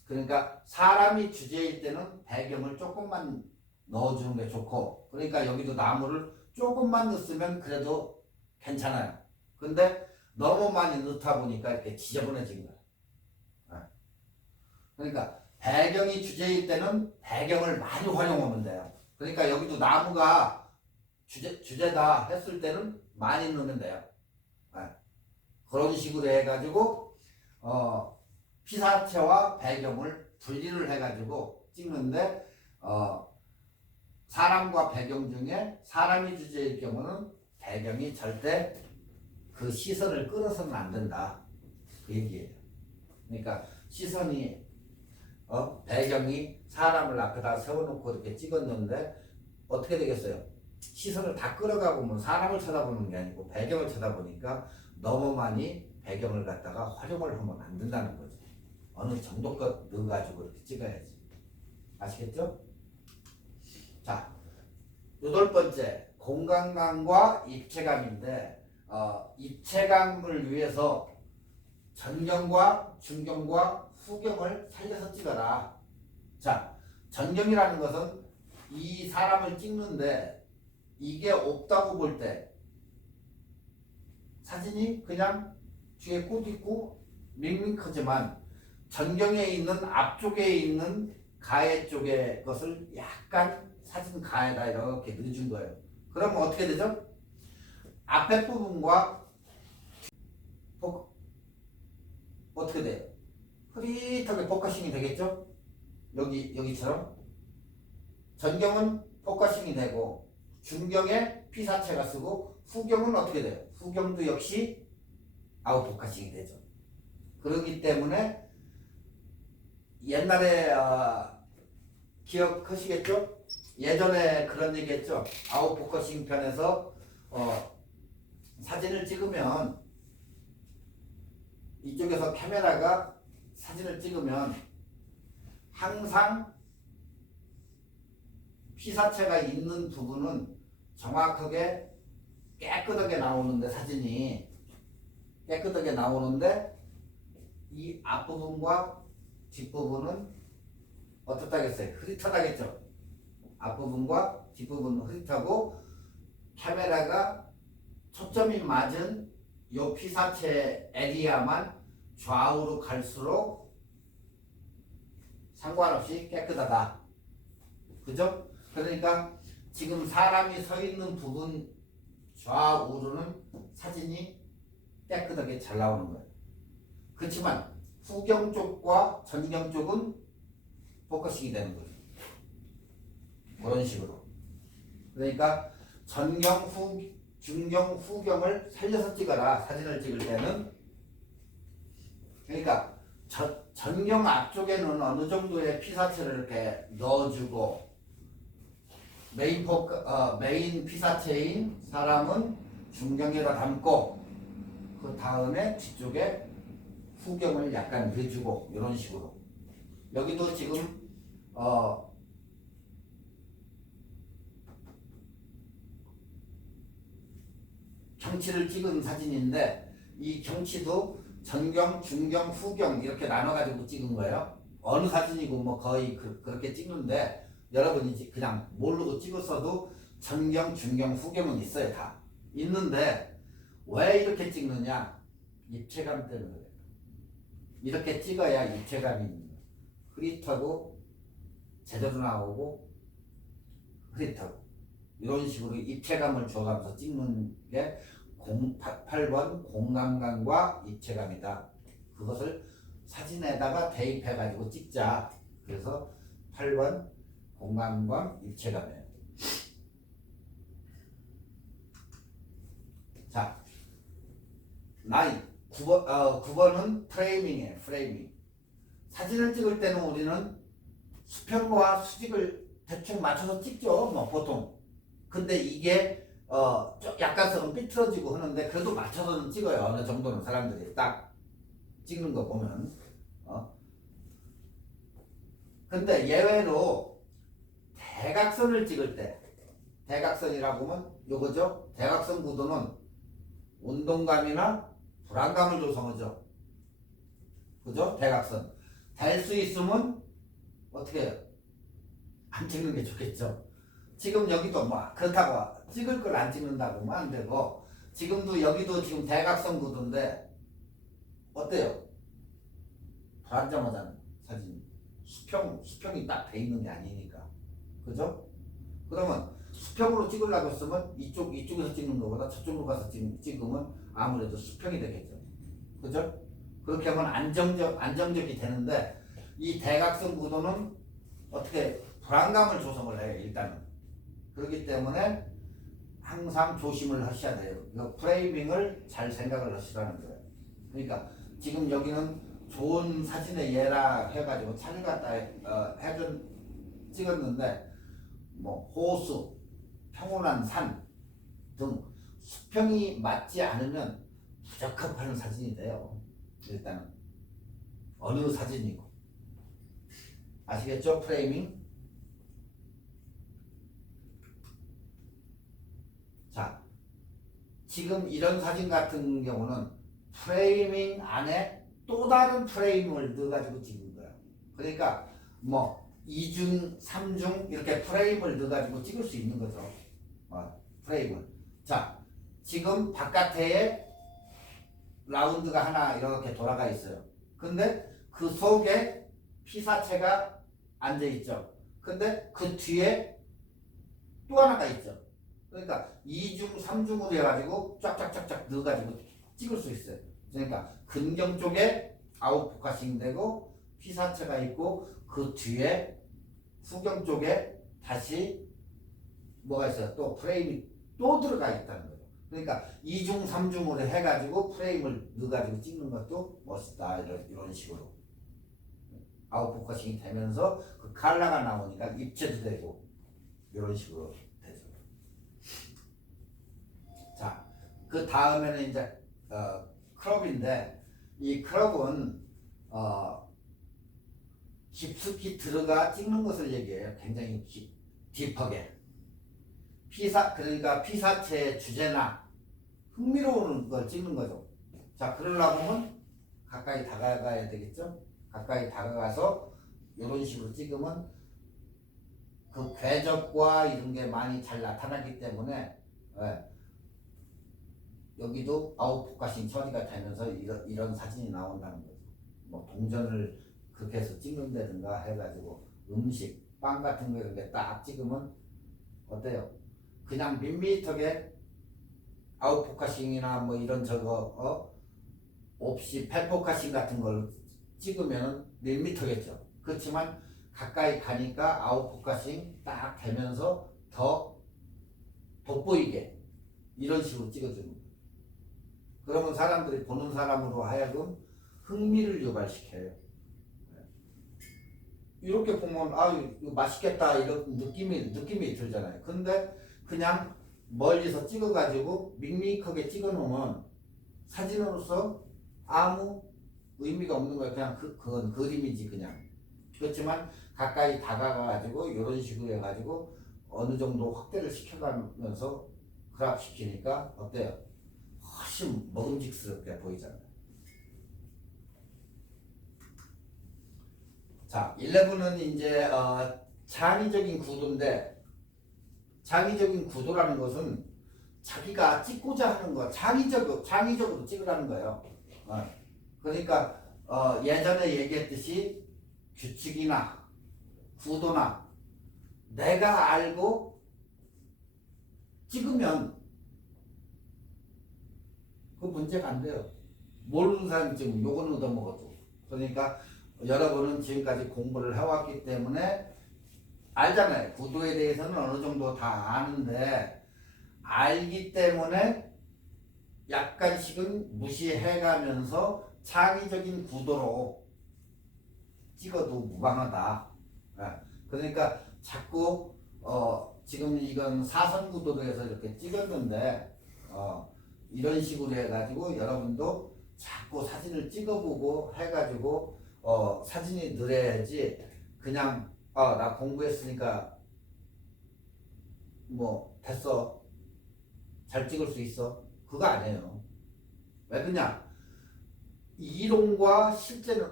그러니까 사람이 주제일 때는 배경을 조금만 넣어주는 게 좋고, 그러니까 여기도 나무를 조금만 넣었으면 그래도 괜찮아요. 근데 너무 많이 넣다 보니까 이렇게 지저분해진 거예요. 그러니까 배경이 주제일 때는 배경을 많이 활용하면 돼요. 그러니까 여기도 나무가 주제다 했을 때는 많이 넣으면 돼요. 그런 식으로 해가지고 피사체와 배경을 분리를 해가지고 찍는데 사람과 배경 중에 사람이 주제일 경우는 배경이 절대 그 시선을 끌어서는 안 된다. 그 얘기예요. 그러니까 시선이 배경이 사람을 앞에다 세워놓고 이렇게 찍었는데 어떻게 되겠어요? 시선을 다 끌어가 보면 사람을 쳐다보는 게 아니고 배경을 쳐다보니까 너무 많이 배경을 갖다가 활용을 하면 안 된다는 거죠. 어느 정도껏 넣어가지고 이렇게 찍어야지. 아시겠죠? 자, 8번째 공간감과 입체감인데 입체감을 위해서 전경과 중경과 후경을 살려서 찍어라. 자, 전경이라는 것은 이 사람을 찍는데 이게 없다고 볼 때 사진이 그냥 뒤에 꽃 있고 밍밍하지만 전경에 있는 앞쪽에 있는 가해 쪽의 것을 약간 사진 가에다 이렇게 넣어준 거예요. 그러면 어떻게 되죠? 앞에 부분과 어떻게 돼요? 흐릿하게 포커싱이 되겠죠? 여기처럼 전경은 포커싱이 되고 중경에 피사체가 쓰고 후경은 어떻게 돼요? 후경도 역시 아웃 포커싱이 되죠. 그렇기 때문에 옛날에 기억하시겠죠? 예전에 그런 얘기 했죠? 아웃 포커싱 편에서 사진을 찍으면 이쪽에서 카메라가 사진을 찍으면 항상 피사체가 있는 부분은 정확하게 깨끗하게 나오는데 사진이 깨끗하게 나오는데 이 앞부분과 뒷부분은 어떻다겠어요? 흐릿하다겠죠? 앞부분과 뒷부분은 흐릿하고 카메라가 초점이 맞은 요 피사체 에리아만 좌우로 갈수록 상관없이 깨끗하다. 그죠? 그러니까 지금 사람이 서 있는 부분 좌우로는 사진이 깨끗하게 잘 나오는 거예요. 그렇지만 후경 쪽과 전경 쪽은 포커싱이 되는 거죠. 그런 식으로. 그러니까 전경, 중경, 후경을 살려서 찍어라. 사진을 찍을 때는. 그러니까 전경 앞쪽에는 어느 정도의 피사체를 이렇게 넣어주고 메인 피사체인 사람은 중경에다 담고 그 다음에 뒤쪽에 후경을 약간 내주고 이런 식으로. 여기도 지금 경치를 찍은 사진인데 이 경치도 전경, 중경, 후경 이렇게 나눠가지고 찍은 거예요. 어느 사진이고 뭐 거의 그렇게 찍는데 여러분이 그냥 모르고 찍었어도 전경, 중경, 후경은 있어요. 다 있는데 왜 이렇게 찍느냐? 입체감 때문에 그래요. 이렇게 찍어야 입체감이 있는 거예요. 흐릿하고 제대로 나오고 흐릿하고 이런 식으로 입체감을 줘가면서 찍는 게 8번 공간감과 입체감이다. 그것을 사진에다가 대입해가지고 찍자. 그래서 8번 공간감 입체감이에요. 자, 9번은 프레이밍이에요. 프레이밍. 사진을 찍을 때는 우리는 수평과 수직을 대충 맞춰서 찍죠. 뭐 보통. 근데 이게 약간씩은 삐뚤어지고 하는데 그래도 맞춰서는 찍어요. 어느 정도는 사람들이 딱 찍는 거 보면. 근데 예외로 대각선을 찍을 때, 대각선이라고 하면 요거죠. 대각선 구도는 운동감이나 불안감을 조성하죠. 그죠? 대각선. 될 수 있으면 어떻게 해요? 안 찍는 게 좋겠죠. 지금 여기도 뭐 그렇다고 찍을 걸 안 찍는다고 하면 안 되고, 지금도 여기도 지금 대각선 구도인데 어때요? 불안정하잖아요. 사진 수평이 딱 돼 있는 게 아니니까. 그죠? 그러면 수평으로 찍으려고 했으면 이쪽에서 찍는 것보다 저쪽으로 가서 찍으면 아무래도 수평이 되겠죠. 그죠? 그렇게 하면 안정적이 되는데, 이 대각선 구도는 어떻게 불안감을 조성을 해요. 일단은. 그렇기 때문에 항상 조심을 하셔야 돼요. 프레이밍을 잘 생각을 하시라는 거예요. 그러니까 지금 여기는 좋은 사진의 예라 해가지고 차를 갖다 찍었는데, 뭐 호수, 평온한 산 등 수평이 맞지 않으면 부적합한 사진이 돼요. 일단은 어느 사진이고. 아시겠죠? 프레이밍. 자, 지금 이런 사진 같은 경우는 프레이밍 안에 또 다른 프레임을 넣어가지고 찍은 거야. 그러니까 뭐 2중, 3중 이렇게 프레임을 넣어가지고 찍을 수 있는 거죠. 프레임을. 자, 지금 바깥에 라운드가 하나 이렇게 돌아가 있어요. 근데 그 속에 피사체가 앉아 있죠. 근데 그 뒤에 또 하나가 있죠. 그러니까 2중, 3중으로 해가지고 쫙쫙쫙쫙 넣어가지고 찍을 수 있어요. 그러니까 근경 쪽에 아웃포커싱 되고 피사체가 있고, 그 뒤에 후경 쪽에 다시 뭐가 있어요? 또 프레임이 또 들어가 있다는 거예요. 그러니까 2중, 3중으로 해가지고 프레임을 넣어가지고 찍는 것도 멋있다. 이런 식으로 아웃포커싱이 되면서 그 컬러가 나오니까 입체도 되고 이런 식으로 되죠. 자, 그 다음에는 이제 크롭인데, 이 크롭은 깊숙이 들어가 찍는 것을 얘기해요. 굉장히 딥하게. 그러니까 피사체의 주제나 흥미로운 걸 찍는 거죠. 자, 그러려고 하면 가까이 다가가야 되겠죠? 가까이 다가가서 이런 식으로 찍으면 그 궤적과 이런 게 많이 잘 나타나기 때문에, 여기도 아웃포커싱 처리가 되면서 이런 사진이 나온다는 거죠. 뭐 동전을 그렇게 해서 찍는다든가 해가지고 음식, 빵 같은 거 이렇게 딱 찍으면 어때요? 그냥 밋밋하게 아웃포커싱이나 뭐 이런 없이 펫포커싱 같은 걸 찍으면 밋밋하겠죠. 그렇지만 가까이 가니까 아웃포커싱 딱 되면서 더 돋보이게 이런 식으로 찍어주는 거예요. 그러면 사람들이 보는 사람으로 하여금 흥미를 유발시켜요. 이렇게 보면 이거 맛있겠다 이런 느낌이 들잖아요. 근데 그냥 멀리서 찍어가지고 밍밍하게 찍어놓으면 사진으로서 아무 의미가 없는 거예요. 그냥 그건 그림이지 그냥. 그렇지만 가까이 다가가가지고 이런 식으로 해가지고 어느 정도 확대를 시켜가면서 그래프 시키니까 어때요? 훨씬 먹음직스럽게 보이잖아요. 자, 11은 이제 창의적인 구도인데 창의적인 구도라는 것은 자기가 찍고자 하는 거 창의적으로 찍으라는 거예요. 그러니까 예전에 얘기했듯이 규칙이나 구도나 내가 알고 찍으면 그 문제가 안 돼요. 모르는 사람이 지금 요거는 얻어먹어도. 그러니까 여러분은 지금까지 공부를 해왔기 때문에 알잖아요. 구도에 대해서는 어느 정도 다 아는데 알기 때문에 약간씩은 무시해가면서 창의적인 구도로 찍어도 무방하다. 그러니까 자꾸 지금 이건 사선 구도로 해서 이렇게 찍었는데 이런 식으로 해가지고 여러분도 자꾸 사진을 찍어보고 해가지고 사진이 늘어야지 그냥 나 공부했으니까 뭐 됐어 잘 찍을 수 있어 그거 아니에요. 왜 그냥 이론과 실제는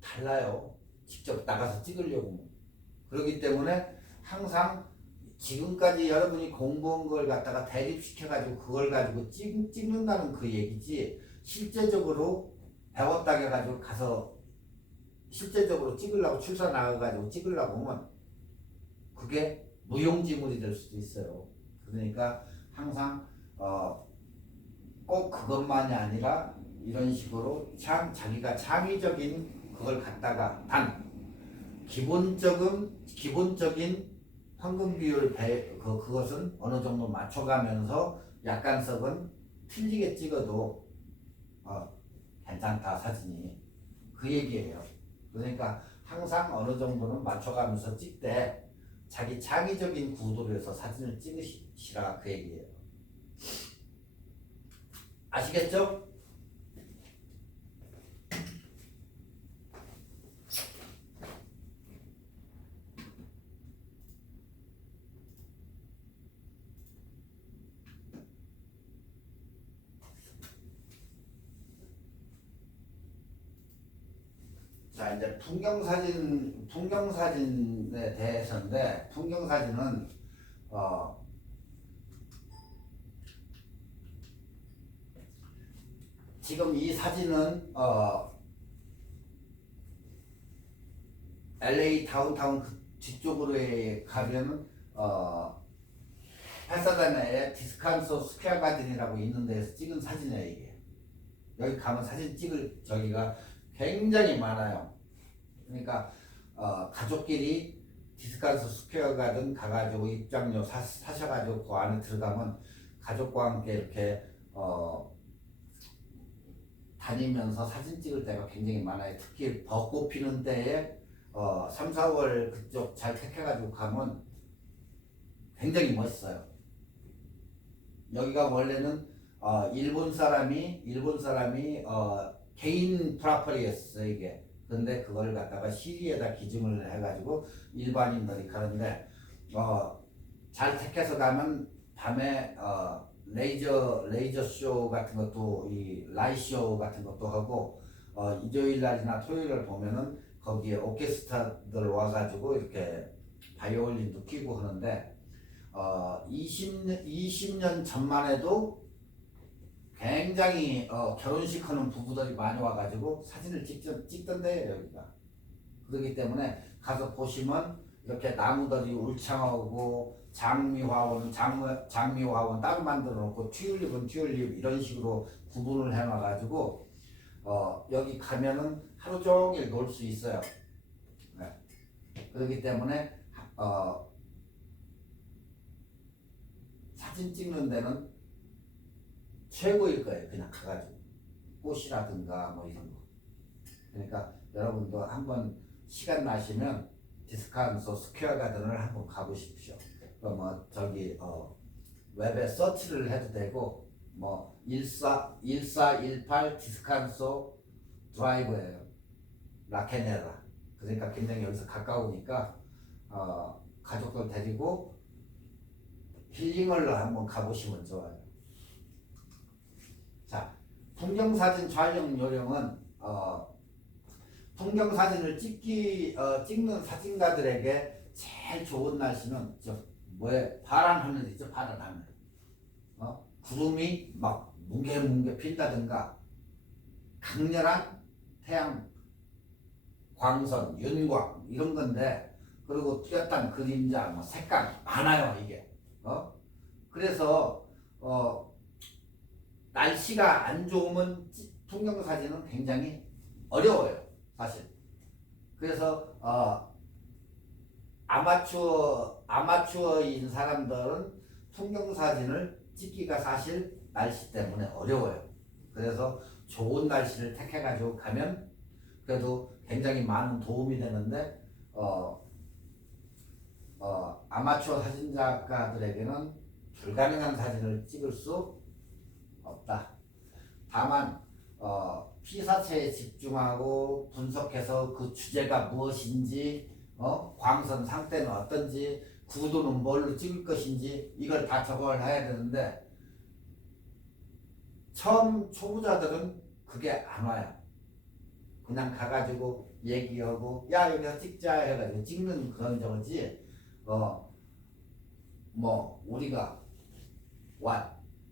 달라요. 직접 나가서 찍으려고. 그렇기 때문에 항상 지금까지 여러분이 공부한 걸 갖다가 대립시켜가지고 그걸 가지고 찍는다는 그 얘기지 실제적으로 배웠다 해가지고 가서 실제적으로 찍으려고 출사 나가가지고 찍으려고 하면 그게 무용지물이 될 수도 있어요. 그러니까 항상 꼭 그것만이 아니라 이런 식으로 자기가 창의적인 그걸 갖다가 단 기본적인 황금 비율 그것은 어느 정도 맞춰가면서 약간씩은 틀리게 찍어도 괜찮다 사진이 그 얘기예요. 그러니까 항상 어느 정도는 맞춰가면서 찍되 자기 창의적인 구도로 해서 사진을 찍으시라 그 얘기예요. 아시겠죠? 자, 이제 풍경사진에 대해서인데, 풍경사진은, 지금 이 사진은, LA 다운타운 그 뒤쪽으로 가면은, 파사다나에 디스칸소 스퀘어 가든이라고 있는 데에서 찍은 사진이에요, 이게. 여기 가면 사진 찍을 저기가 굉장히 많아요. 그러니까 가족끼리 디스칸스 스퀘어 가든 가가지고 입장료 사셔가지고 그 안에 들어가면 가족과 함께 이렇게 다니면서 사진 찍을 때가 굉장히 많아요. 특히 벚꽃 피는 때에 3, 4월 그쪽 잘 택해가지고 가면 굉장히 멋있어요. 여기가 원래는 일본 사람이 개인 프라퍼리였어요 이게. 근데 그걸 갖다가 시리에다 기증을 해가지고 일반인들이 가는데 잘 택해서 가면 밤에 레이저 쇼 같은 것도 이 라이쇼 같은 것도 하고 일요일 날이나 토요일 날 보면은 거기에 오케스트라들 와가지고 이렇게 바이올린도 끼고 하는데 20년 전만 해도 굉장히 결혼식 하는 부부들이 많이 와가지고 사진을 찍던데요 여기가. 그렇기 때문에 가서 보시면 이렇게 나무들이 울창하고 장미화원 따로 만들어 놓고 튤립은 튤립 이런 식으로 구분을 해놔가지고 여기 가면은 하루 종일 놀 수 있어요. 네. 그렇기 때문에 사진 찍는 데는 최고일 거예요. 그냥 가가지고 꽃이라든가 뭐 이런 거. 그러니까 여러분도 한번 시간 나시면 디스칸소 스퀘어 가든을 한번 가보십시오. 뭐 저기 웹에 서치를 해도 되고 뭐 1418 디스칸소 드라이브예요. 라케네라. 그러니까 굉장히 여기서 가까우니까 가족들 데리고 힐링을 한번 가보시면 좋아요. 자, 풍경사진 촬영 요령은 풍경 사진을 찍는 사진가들에게 제일 좋은 날씨는 뭐에 파란 하늘 있죠, 파란 하늘. 구름이 막 뭉게뭉게 핀다든가 강렬한 태양 광선, 윤광 이런 건데, 그리고 뚜렷한 그림자, 뭐 색감 많아요 이게. 그래서 날씨가 안 좋으면 풍경 사진은 굉장히 어려워요 사실. 그래서 아마추어인 사람들은 풍경 사진을 찍기가 사실 날씨 때문에 어려워요. 그래서 좋은 날씨를 택해 가지고 가면 그래도 굉장히 많은 도움이 되는데, 아마추어 사진작가들에게는 불가능한 사진을 찍을 수 없다. 다만 피사체에 집중하고 분석해서 그 주제가 무엇인지, 광선 상태는 어떤지, 구도는 뭘로 찍을 것인지 이걸 다 적어야 해야 되는데, 처음 초보자들은 그게 안 와요. 그냥 가가지고 얘기하고 야 여기서 찍자 해가지고 찍는 그런 저거지. 뭐 우리가 what,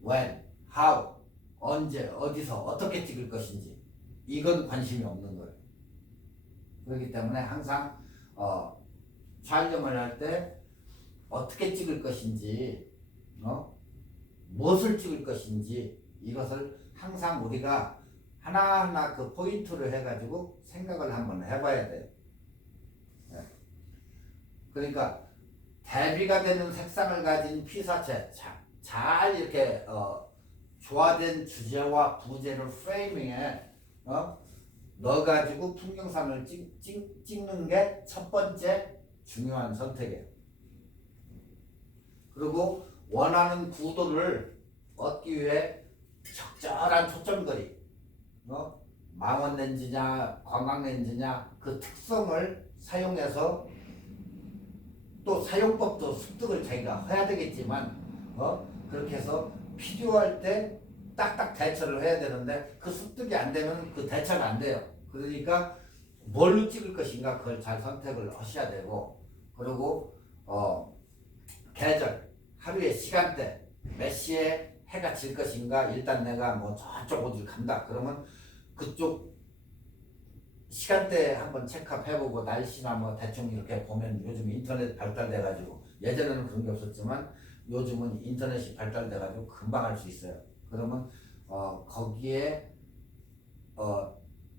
when, how, 언제, 어디서, 어떻게 찍을 것인지 이건 관심이 없는 거예요. 그렇기 때문에 항상 촬영을 할 때 어떻게 찍을 것인지, 무엇을 찍을 것인지 이것을 항상 우리가 하나하나 그 포인트를 해가지고 생각을 한번 해봐야 돼요. 그러니까 대비가 되는 색상을 가진 피사체, 잘 이렇게 조화된 주제와 부제를 프레이밍에 넣어가지고 풍경사진을 찍는 게 첫 번째 중요한 선택이에요. 그리고 원하는 구도를 얻기 위해 적절한 초점거리, 망원 렌즈냐 광각 렌즈냐 그 특성을 사용해서, 또 사용법도 습득을 자기가 해야 되겠지만 그렇게 해서 필요할 때 딱딱 대처를 해야 되는데, 그 습득이 안 되면 그 대처가 안 돼요. 그러니까 뭘로 찍을 것인가 그걸 잘 선택을 하셔야 되고, 그리고 계절, 하루의 시간대, 몇 시에 해가 질 것인가. 일단 내가 뭐 저쪽 어딜 간다 그러면 그쪽 시간대 한번 체크해보고, 날씨나 뭐 대충 이렇게 보면 요즘 인터넷 발달돼가지고, 예전에는 그런 게 없었지만 요즘은 인터넷이 발달돼가지고 금방 할 수 있어요. 그러면 거기에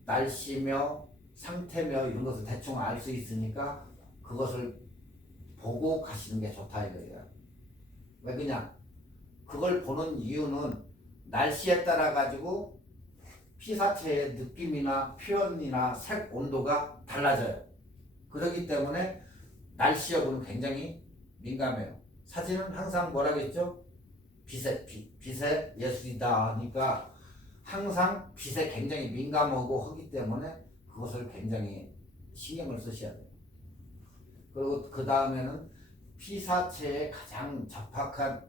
날씨며 상태며 이런 것을 대충 알 수 있으니까 그것을 보고 가시는 게 좋다 이거예요. 왜 그냥 그걸 보는 이유는 날씨에 따라 가지고 피사체의 느낌이나 표현이나 색 온도가 달라져요. 그렇기 때문에 날씨 여부는 굉장히 민감해요. 사진은 항상 뭐라겠죠? 빛의 예술이다 하니까 항상 빛에 굉장히 민감하고 하기 때문에 그것을 굉장히 신경을 쓰셔야 돼요. 그리고 그 다음에는 피사체에 가장 적합한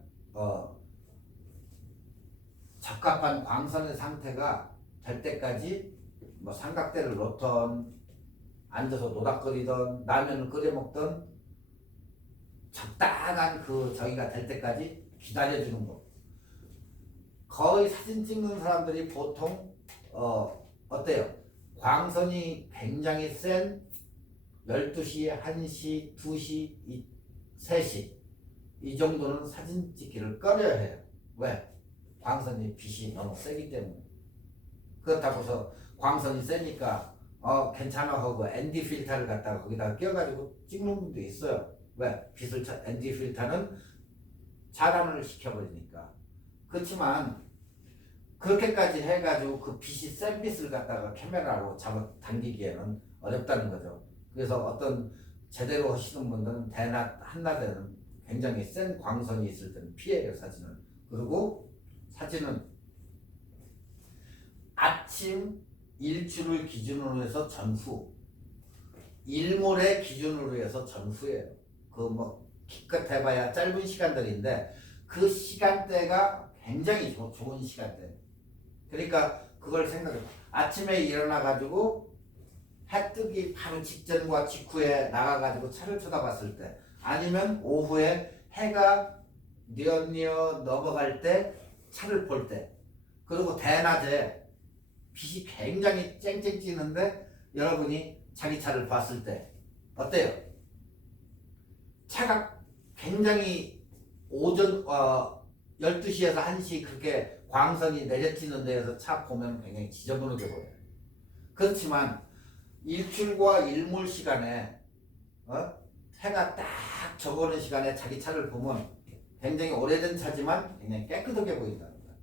광선의 상태가 될 때까지 뭐 삼각대를 놓던, 앉아서 노닥거리던, 라면을 끓여 먹던 적당한 그 저기가 될 때까지 기다려주는 거. 거의 사진 찍는 사람들이 보통 어때요? 광선이 굉장히 센 12시, 1시, 2시, 3시 이 정도는 사진 찍기를 꺼려야 해요. 왜? 광선이 빛이 너무 세기 때문에. 그렇다고 해서 광선이 세니까 괜찮아 하고 ND 필터를 갖다가 거기다가 끼워가지고 찍는 분도 있어요. 왜? ND 필터는 차단을 시켜버리니까. 그렇지만 그렇게까지 해가지고 그 빛이 센 빛을 갖다가 카메라로 잡아당기기에는 어렵다는 거죠. 그래서 어떤 제대로 하시는 분들은 대낮 한낮에는 굉장히 센 광선이 있을 때는 피해요 사진을. 그리고 사진은 아침 일출을 기준으로 해서 전후, 일몰의 기준으로 해서 전후예요. 그 뭐 기껏 해봐야 짧은 시간들인데 그 시간대가 굉장히 좋은 시간대. 그러니까 그걸 생각해. 아침에 일어나 가지고 해 뜨기 바로 직전과 직후에 나가가지고 차를 쳐다봤을 때, 아니면 오후에 해가 뉘엿뉘엿 넘어갈 때 차를 볼 때, 그리고 대낮에 빛이 굉장히 쨍쨍 찌는데 여러분이 자기 차를 봤을 때 어때요? 차가 굉장히 오전 12시에서 1시 그렇게 광선이 내려지는 데에서 차 보면 굉장히 지저분하게 보여요. 그렇지만 일출과 일몰 시간에 해가 딱 저거는 시간에 자기 차를 보면 굉장히 오래된 차지만 굉장히 깨끗하게 보인다는 거예요.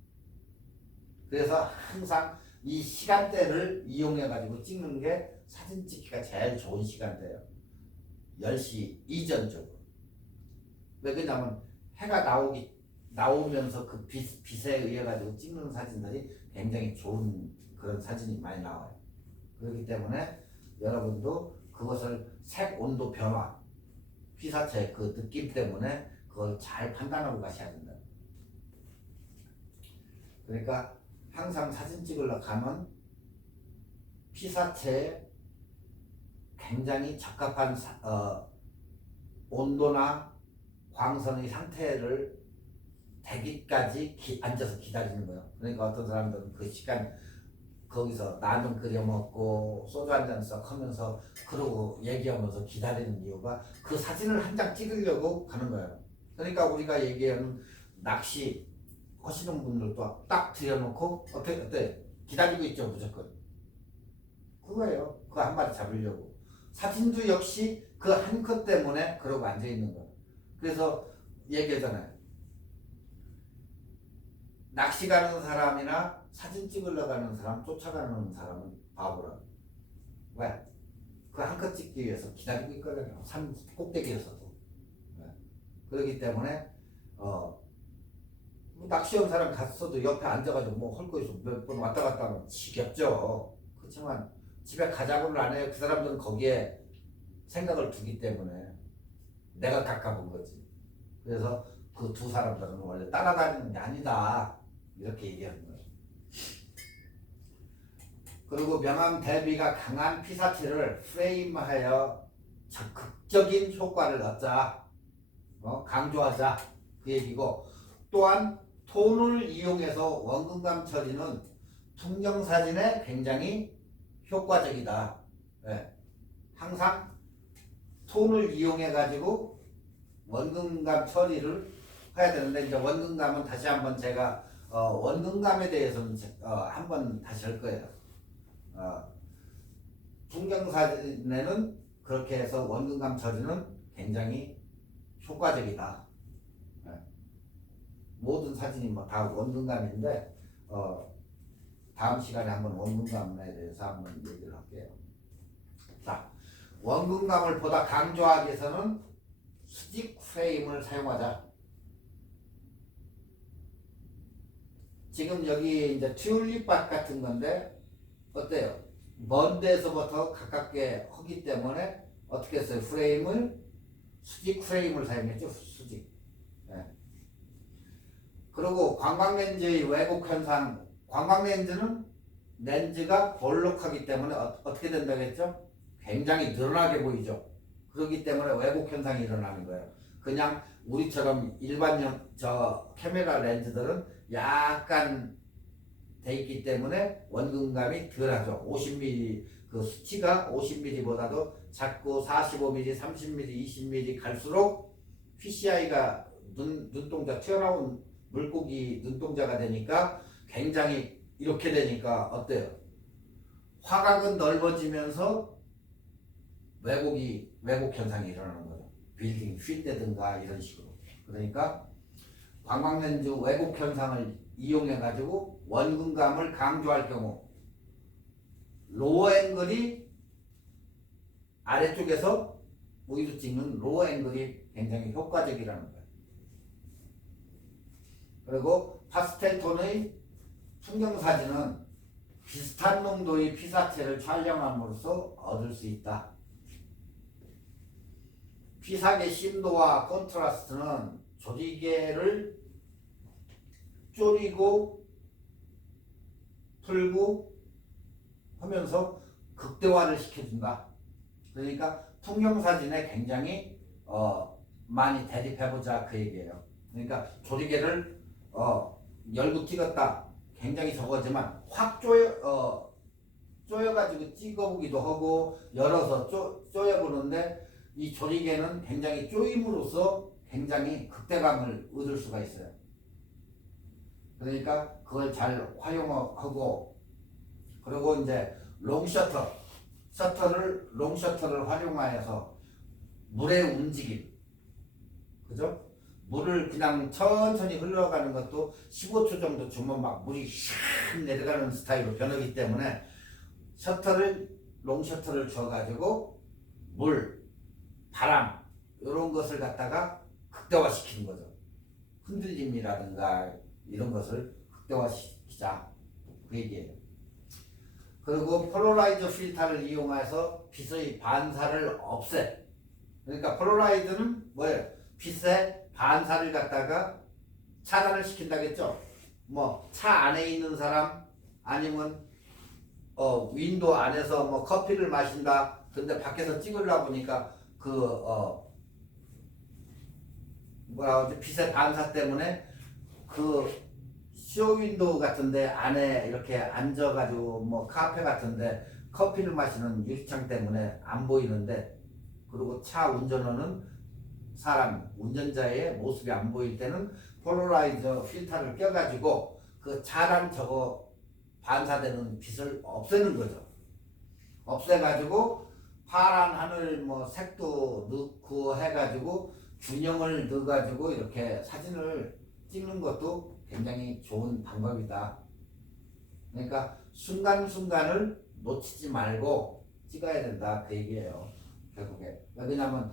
그래서 항상 이 시간대를 이용해 가지고 찍는 게 사진 찍기가 제일 좋은 시간대예요. 10시 이전 쪽으로. 왜 그러냐면 해가 나오면서 그 빛에 의해 가지고 찍는 사진들이 굉장히 좋은 그런 사진이 많이 나와요. 그렇기 때문에 여러분도 그것을 색 온도 변화, 피사체 그 느낌 때문에 그걸 잘 판단하고 가셔야 된다. 그러니까 항상 사진 찍으러 가면 피사체에 굉장히 적합한 온도나 광선의 상태를 되기까지 앉아서 기다리는 거예요. 그러니까 어떤 사람들은 그 시간 거기서 라면 끓여 먹고 소주 한 잔 썩 하면서 그러고 얘기하면서 기다리는 이유가 그 사진을 한 장 찍으려고 가는 거예요. 그러니까 우리가 얘기하는 낚시 하시는 분들도 딱 들여놓고 어때 기다리고 있죠 무조건. 그거예요. 그거 한 마리 잡으려고. 사진도 역시 그 한 컷 때문에 그러고 앉아 있는 거예요. 그래서 얘기하잖아요. 낚시 가는 사람이나 사진 찍으러 가는 사람, 쫓아가는 사람은 바보라. 왜? 그 한 컷 찍기 위해서 기다리고 있거든요. 산 꼭대기에서도. 네. 그렇기 때문에 낚시 온 사람 갔어도 옆에 앉아가지고 뭐 할 거 있어 몇 번 왔다 갔다 하면 지겹죠. 그렇지만 집에 가자고는 안 해요. 그 사람들은 거기에 생각을 두기 때문에 내가 가까운 거지. 그래서 그 두 사람들은 원래 따라다니는 게 아니다. 이렇게 얘기하는 거예요. 그리고 명암 대비가 강한 피사체를 프레임하여 적극적인 효과를 얻자. 강조하자. 그 얘기고, 또한 톤을 이용해서 원근감 처리는 풍경사진에 굉장히 효과적이다. 네. 항상 톤을 이용해 가지고 원근감 처리를 해야 되는데, 이제 원근감은 다시 한번 제가 원근감에 대해서는 한번 다시 할 거예요. 풍경사진에는 그렇게 해서 원근감 처리는 굉장히 효과적이다. 네. 모든 사진이 뭐 다 원근감인데 다음 시간에 한번 원근감에 대해서 한번 얘기를 할게요. 자, 원근감을 보다 강조하기 위해서는 수직 프레임을 사용하자. 지금 여기 이제 튤립밭 같은 건데 어때요? 먼 데서부터 가깝게 하기 때문에 어떻게 했어요? 수직 프레임을 사용했죠. 수직. 네. 그리고 관광렌즈의 왜곡 현상, 관광렌즈는 렌즈가 볼록하기 때문에 어떻게 된다고 했죠? 굉장히 늘어나게 보이죠. 그렇기 때문에 왜곡 현상이 일어나는 거예요. 그냥 우리처럼 일반형 카메라 렌즈들은 약간 돼 있기 때문에 원근감이 덜하죠. 50mm 그 수치가 50mm보다도 작고 45mm, 30mm, 20mm 갈수록 PCI가 눈동자 튀어나온 물고기 눈동자가 되니까 굉장히 이렇게 되니까 어때요? 화각은 넓어지면서 왜곡 현상이 일어나는 거죠. 빌딩 휜다든가 이런 식으로. 그러니까 관광렌즈 왜곡 현상을 이용해 가지고 원근감을 강조할 경우 로어 앵글이 아래쪽에서 위로 찍는 로어 앵글이 굉장히 효과적이라는 거예요. 그리고 파스텔 톤의 풍경 사진은 비슷한 농도의 피사체를 촬영함으로써 얻을 수 있다. 피사계 심도와 컨트라스트는 조리개를 졸이고 풀고 하면서 그 극대화를 시켜준다. 그러니까 풍경사진에 굉장히 많이 대입해보자 그 얘기예요. 그러니까 조리개를 열고 찍었다. 굉장히 적어지만 확 조여가지고 찍어보기도 하고 열어서 조여보는데 이 조리개는 굉장히 조임으로써 굉장히 극대감을 얻을 수가 있어요. 그러니까 그걸 잘 활용하고 그리고 이제 롱셔터를 활용하여서 물의 움직임, 그죠? 물을 그냥 천천히 흘러가는 것도 15초 정도 주면 막 물이 샥 내려가는 스타일로 변하기 때문에 롱셔터를 줘가지고 물, 바람 이런 것을 갖다가 극대화시키는 거죠. 흔들림이라든가 이런 것을 극대화시키자 그 얘기예요. 그리고 폴라라이저 필터를 이용해서 빛의 반사를 없애. 그러니까 폴라라이드는 뭐예요? 빛의 반사를 갖다가 차단을 시킨다겠죠. 뭐 차 안에 있는 사람 아니면 윈도 안에서 뭐 커피를 마신다. 근데 밖에서 찍으려고 보니까 뭐라 그러지? 빛의 반사 때문에 그 쇼윈도우 같은데 안에 이렇게 앉아가지고 뭐 카페 같은데 커피를 마시는 유리창 때문에 안 보이는데 그리고 차 운전하는 사람 운전자의 모습이 안 보일 때는 폴라라이저 필터를 껴가지고 그 차단 저거 반사되는 빛을 없애는 거죠. 없애가지고 파란 하늘 뭐 색도 넣고 해가지고 균형을 넣어가지고 이렇게 사진을 찍는 것도 굉장히 좋은 방법이다. 그러니까 순간순간을 놓치지 말고 찍어야 된다 그 얘기예요. 결국에. 왜냐하면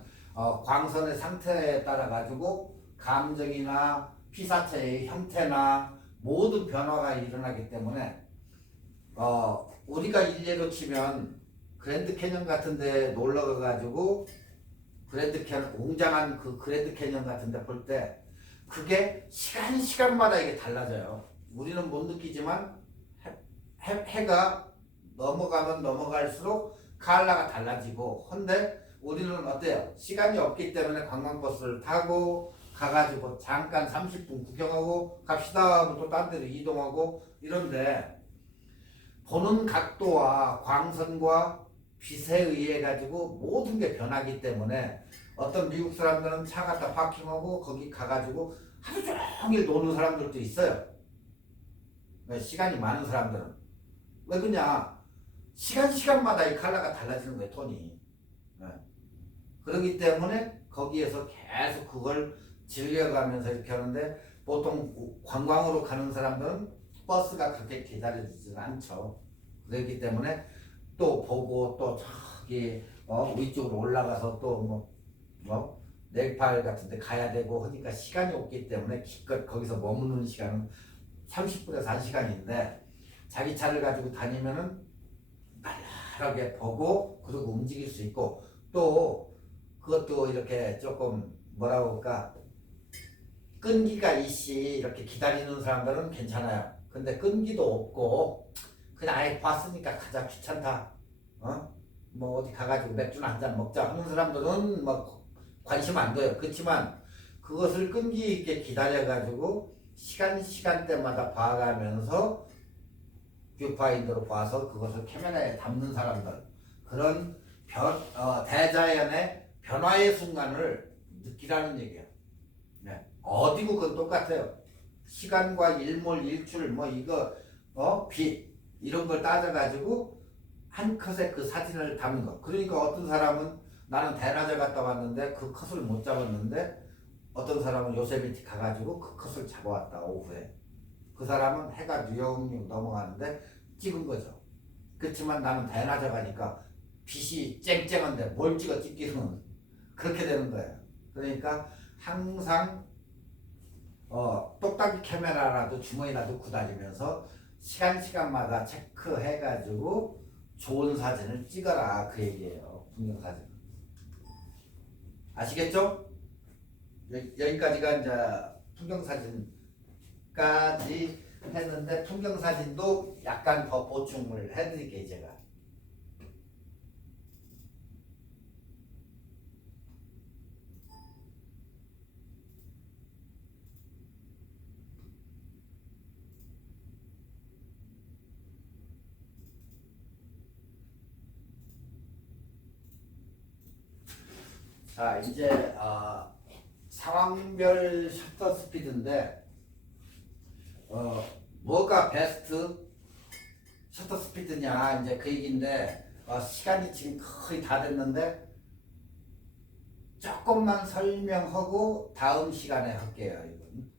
광선의 상태에 따라 가지고 감정이나 피사체의 형태나 모든 변화가 일어나기 때문에 우리가 일례로 치면 그랜드 캐년 같은 데 놀러 가가지고 웅장한 그 그랜드 캐년 같은 데 볼 때 그게 시간마다 이게 달라져요. 우리는 못 느끼지만 해가 넘어가면 넘어갈수록 컬러가 달라지고 근데 우리는 어때요? 시간이 없기 때문에 관광버스를 타고 가가지고 잠깐 30분 구경하고 갑시다 하고 또 딴 데로 이동하고 이런데 보는 각도와 광선과 빛에 의해 가지고 모든 게 변하기 때문에 어떤 미국 사람들은 차 갖다 파킹하고 거기 가가지고 하루 종일 노는 사람들도 있어요. 시간이 많은 사람들은. 왜 그러냐? 시간마다 이 컬러가 달라지는 거예요, 톤이. 그렇기 때문에 거기에서 계속 그걸 즐겨가면서 이렇게 하는데 보통 관광으로 가는 사람들은 버스가 그렇게 기다려지지는 않죠. 그렇기 때문에 또 보고 또 저기 위쪽으로 올라가서 또 뭐 네팔 같은 데 가야 되고 하니까 시간이 없기 때문에 기껏 거기서 머무는 시간은 30분에서 1시간인데 자기 차를 가지고 다니면은 날라하게 보고 그리고 움직일 수 있고 또 그것도 이렇게 조금 뭐라고 할까 끈기가 있이 이렇게 기다리는 사람들은 괜찮아요. 근데 끈기도 없고 그냥 아예 봤으니까 가자 귀찮다 뭐 어디 가가지고 맥주나 한잔 먹자 하는 사람들은 뭐 관심 안 둬요. 그렇지만 그것을 끈기 있게 기다려가지고 시간대마다 봐가면서 뷰파인더로 봐서 그것을 카메라에 담는 사람들 그런 대자연의 변화의 순간을 느끼라는 얘기예요. 네. 어디고 그건 똑같아요. 시간과 일몰 일출 뭐 이거 빛 이런 걸 따져가지고 한 컷에 그 사진을 담는 거. 그러니까 어떤 사람은 나는 대낮에 갔다 왔는데 그 컷을 못 잡았는데 어떤 사람은 요세미티 가가지고 그 컷을 잡아왔다 오후에. 그 사람은 해가 뉴욕 넘어가는데 찍은 거죠. 그렇지만 나는 대낮에 가니까 빛이 쨍쨍한데 뭘 찍기는 그렇게 되는 거예요. 그러니까 항상 똑딱이 카메라라도 주머니라도 넣고 다니면서 시간마다 체크해가지고 좋은 사진을 찍어라 그 얘기예요. 풍경사진. 아시겠죠? 여기까지가 이제 풍경사진까지 했는데 풍경사진도 약간 더 보충을 해드릴게요 제가. 자, 이제 상황별 셔터 스피드인데 뭐가 베스트 셔터 스피드냐 이제 그 얘기인데 시간이 지금 거의 다 됐는데 조금만 설명하고 다음 시간에 할게요. 이건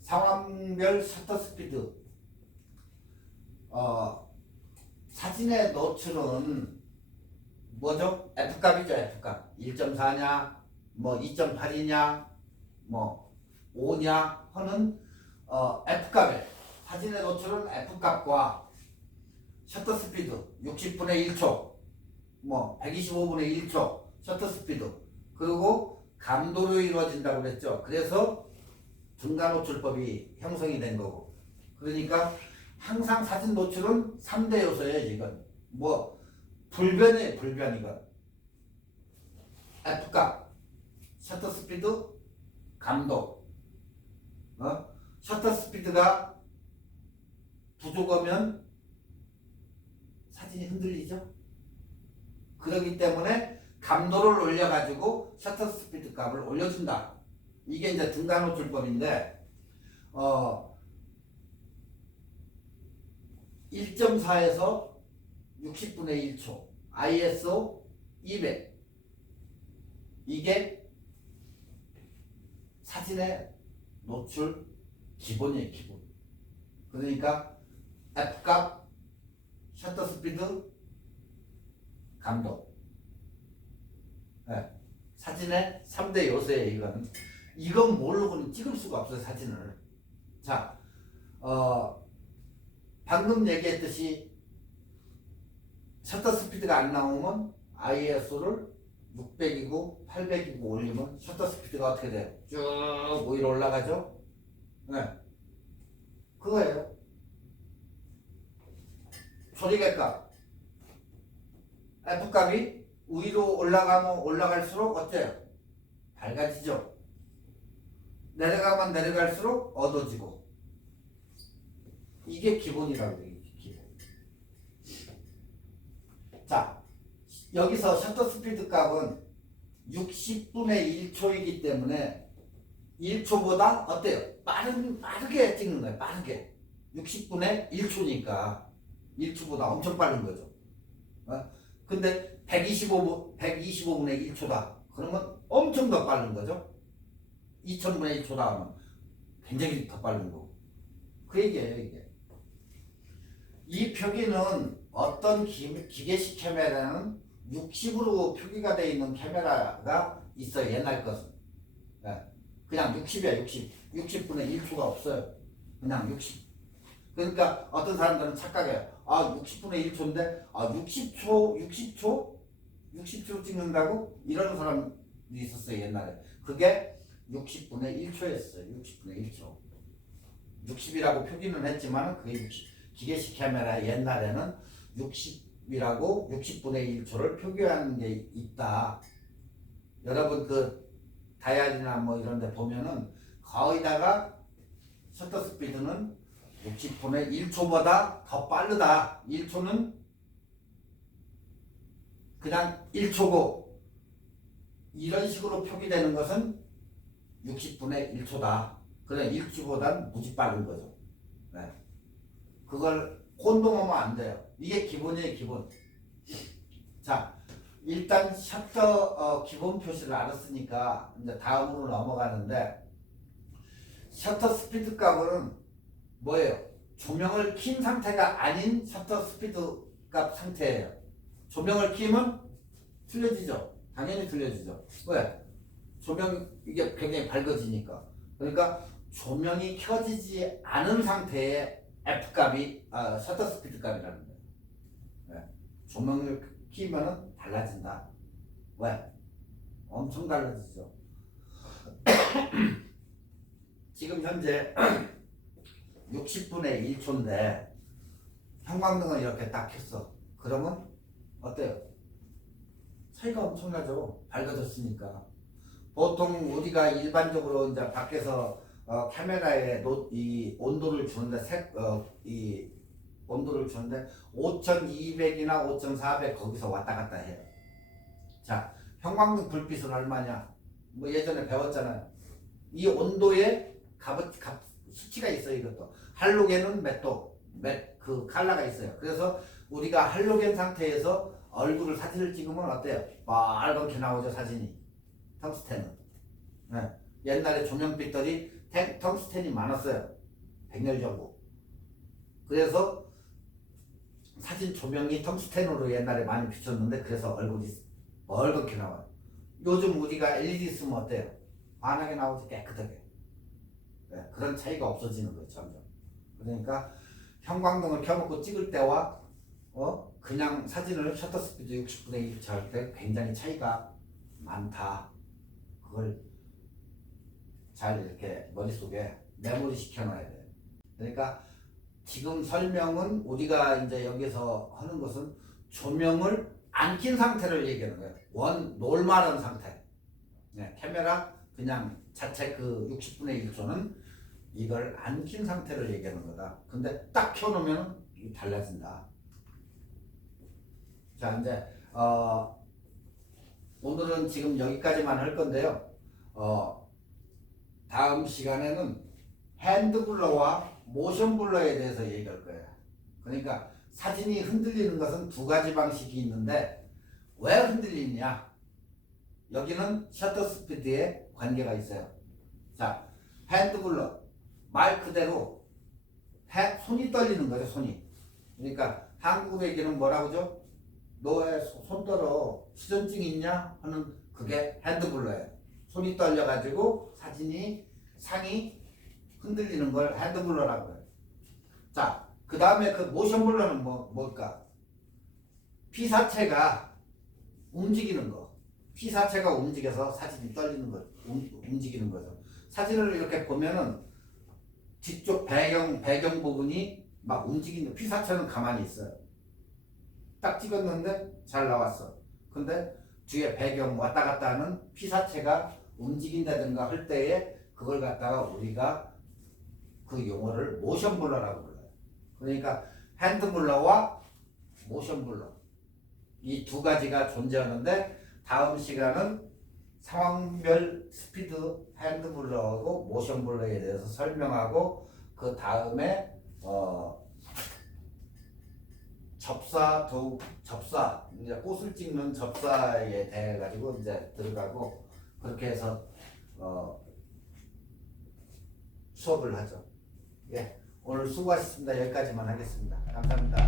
상황별 셔터 스피드. 사진의 노출은 뭐죠? F값이죠. F값 1.4냐 뭐 2.8이냐 뭐 5냐 하는 F값에 사진의 노출은 F값과 셔터 스피드 60분의 1초 뭐 125분의 1초 셔터 스피드 그리고 감도로 이루어진다고 그랬죠. 그래서 등가노출법이 형성이 된 거고 그러니까 항상 사진 노출은 3대 요소예요. 이건 뭐 불변이에요. 불변 이건 F값 셔터 스피드 감도 셔터 스피드가 부족하면 사진이 흔들리죠. 그렇기 때문에 감도를 올려가지고 셔터 스피드 값을 올려준다. 이게 이제 등가노출법인데 1.4에서 60분의 1초 ISO 200 이게 사진의 노출 기본이에요. 기본. 그러니까 F값 셔터 스피드 감도 네. 사진의 3대 요소예요. 이건 모르고는 찍을 수가 없어요. 사진을. 자 방금 얘기했듯이 셔터 스피드가 안 나오면 ISO를 600이고 800이고 올리면 셔터 스피드가 어떻게 돼요? 쭉 위로 올라가죠? 네. 그거예요. 초리개값 F값이 위로 올라가면 올라갈수록 어때요? 밝아지죠? 내려가면 내려갈수록 어두워지고 이게 기본이라고 해요. 기본. 자, 여기서 셔터 스피드 값은 60분의 1초이기 때문에 1초보다 어때요? 빠르게 찍는 거예요. 빠르게. 60분의 1초니까 1초보다 엄청 빠른 거죠. 근데 125분의 1초다. 그러면 엄청 더 빠른 거죠. 2000분의 1초다 하면 굉장히 더 빠른 거고. 그 얘기예요, 이게. 이 표기는 어떤 기계식 카메라는 60으로 표기가 되어 있는 카메라가 있어요. 옛날 것은. 그냥 60이야, 60. 60분의 1초가 없어요. 그냥 60. 그러니까 어떤 사람들은 착각해요. 60분의 1초인데, 60초 찍는다고? 이런 사람이 있었어요, 옛날에. 그게 60분의 1초였어요. 60분의 1초. 60이라고 표기는 했지만, 그게 60. 기계식 카메라 옛날에는 60이라고 60분의 1초를 표기하는 게 있다. 여러분 다이아리나 뭐 이런 데 보면은 거의다가 셔터 스피드는 60분의 1초보다 더 빠르다. 1초는 그냥 1초고 이런 식으로 표기되는 것은 60분의 1초다. 그래 1초보다는 무지 빠른 거죠. 네. 그걸 혼동하면 안 돼요. 이게 기본이에요. 기본. 자, 일단 셔터 기본 표시를 알았으니까 이제 다음으로 넘어가는데 셔터 스피드 값은 뭐예요? 조명을 킨 상태가 아닌 셔터 스피드 값 상태예요. 조명을 키면 틀려지죠. 당연히 틀려지죠. 왜? 조명 이게 굉장히 밝아지니까. 그러니까 조명이 켜지지 않은 상태의 F값이 셔터 스피드 값이라는 거예요. 네. 조명을 키면은 달라진다. 왜? 엄청 달라지죠. 지금 현재 60분의 1초인데 형광등을 이렇게 딱 켰어. 그러면 어때요? 차이가 엄청나죠. 밝아졌으니까. 보통 우리가 일반적으로 이제 밖에서 카메라에 이 온도를 주는데 이 온도를 주는데 5200이나 5400 거기서 왔다 갔다 해요. 자, 형광등 불빛은 얼마냐? 뭐 예전에 배웠잖아요. 이 온도에 수치가 있어요. 이것도 할로겐은 몇 도, 그 칼라가 있어요. 그래서 우리가 할로겐 상태에서 얼굴을 사진을 찍으면 어때요? 빨갛게 나오죠 사진이. 텅스텐은. 네. 옛날에 조명빛들이 텅스텐이 많았어요. 백열 전구. 그래서 사진 조명이 텅스텐으로 옛날에 많이 비쳤는데 그래서 얼굴이 멀겋게 나와요. 요즘 우리가 LED 쓰면 어때요? 환하게 나오지 깨끗하게. 네, 그런 차이가 없어지는 거예요 점점. 그러니까 형광등을 켜놓고 찍을 때와 그냥 사진을 셔터 스피드 60분의 1초 할 때 굉장히 차이가 많다. 그걸 잘 이렇게 머릿속에 메모리 시켜놔야 돼요. 그러니까 지금 설명은 우리가 이제 여기서 하는 것은 조명을 안 킨 상태를 얘기하는 거예요. 노멀한 상태. 네, 카메라 그냥 자체 그 60분의 1초는 이걸 안 킨 상태를 얘기하는 거다. 근데 딱 켜놓으면 달라진다. 자 이제 오늘은 지금 여기까지만 할 건데요. 다음 시간에는 핸드블러와 모션블러에 대해서 얘기할 거예요. 그러니까 사진이 흔들리는 것은 두 가지 방식이 있는데 왜 흔들리냐? 여기는 셔터 스피드에 관계가 있어요. 자, 핸드블러 말 그대로 손이 떨리는 거죠. 손이. 그러니까 한국 얘기는 뭐라고 하죠? 너 왜 손 떨어? 수전증 있냐? 하는 그게 핸드블러예요. 손이 떨려가지고 상이 흔들리는 걸 핸드블러라고 해요. 자, 그 다음에 그 모션블러는 뭘까? 피사체가 움직이는 거. 피사체가 움직여서 사진이 떨리는 거, 움직이는 거죠. 사진을 이렇게 보면은 뒤쪽 배경 부분이 막 움직이는, 피사체는 가만히 있어요. 딱 찍었는데 잘 나왔어. 근데 뒤에 배경 왔다 갔다 하는 피사체가 움직인다든가 할 때에 그걸 갖다가 우리가 그 용어를 모션블러라고 불러요. 그러니까 핸드블러와 모션블러 이 두 가지가 존재하는데 다음 시간은 상황별 스피드 핸드블러하고 모션블러에 대해서 설명하고 그 다음에 접사 이제 꽃을 찍는 접사에 대해 가지고 이제 들어가고 그렇게 해서 수업을 하죠. 예, 오늘 수고하셨습니다. 여기까지만 하겠습니다. 감사합니다.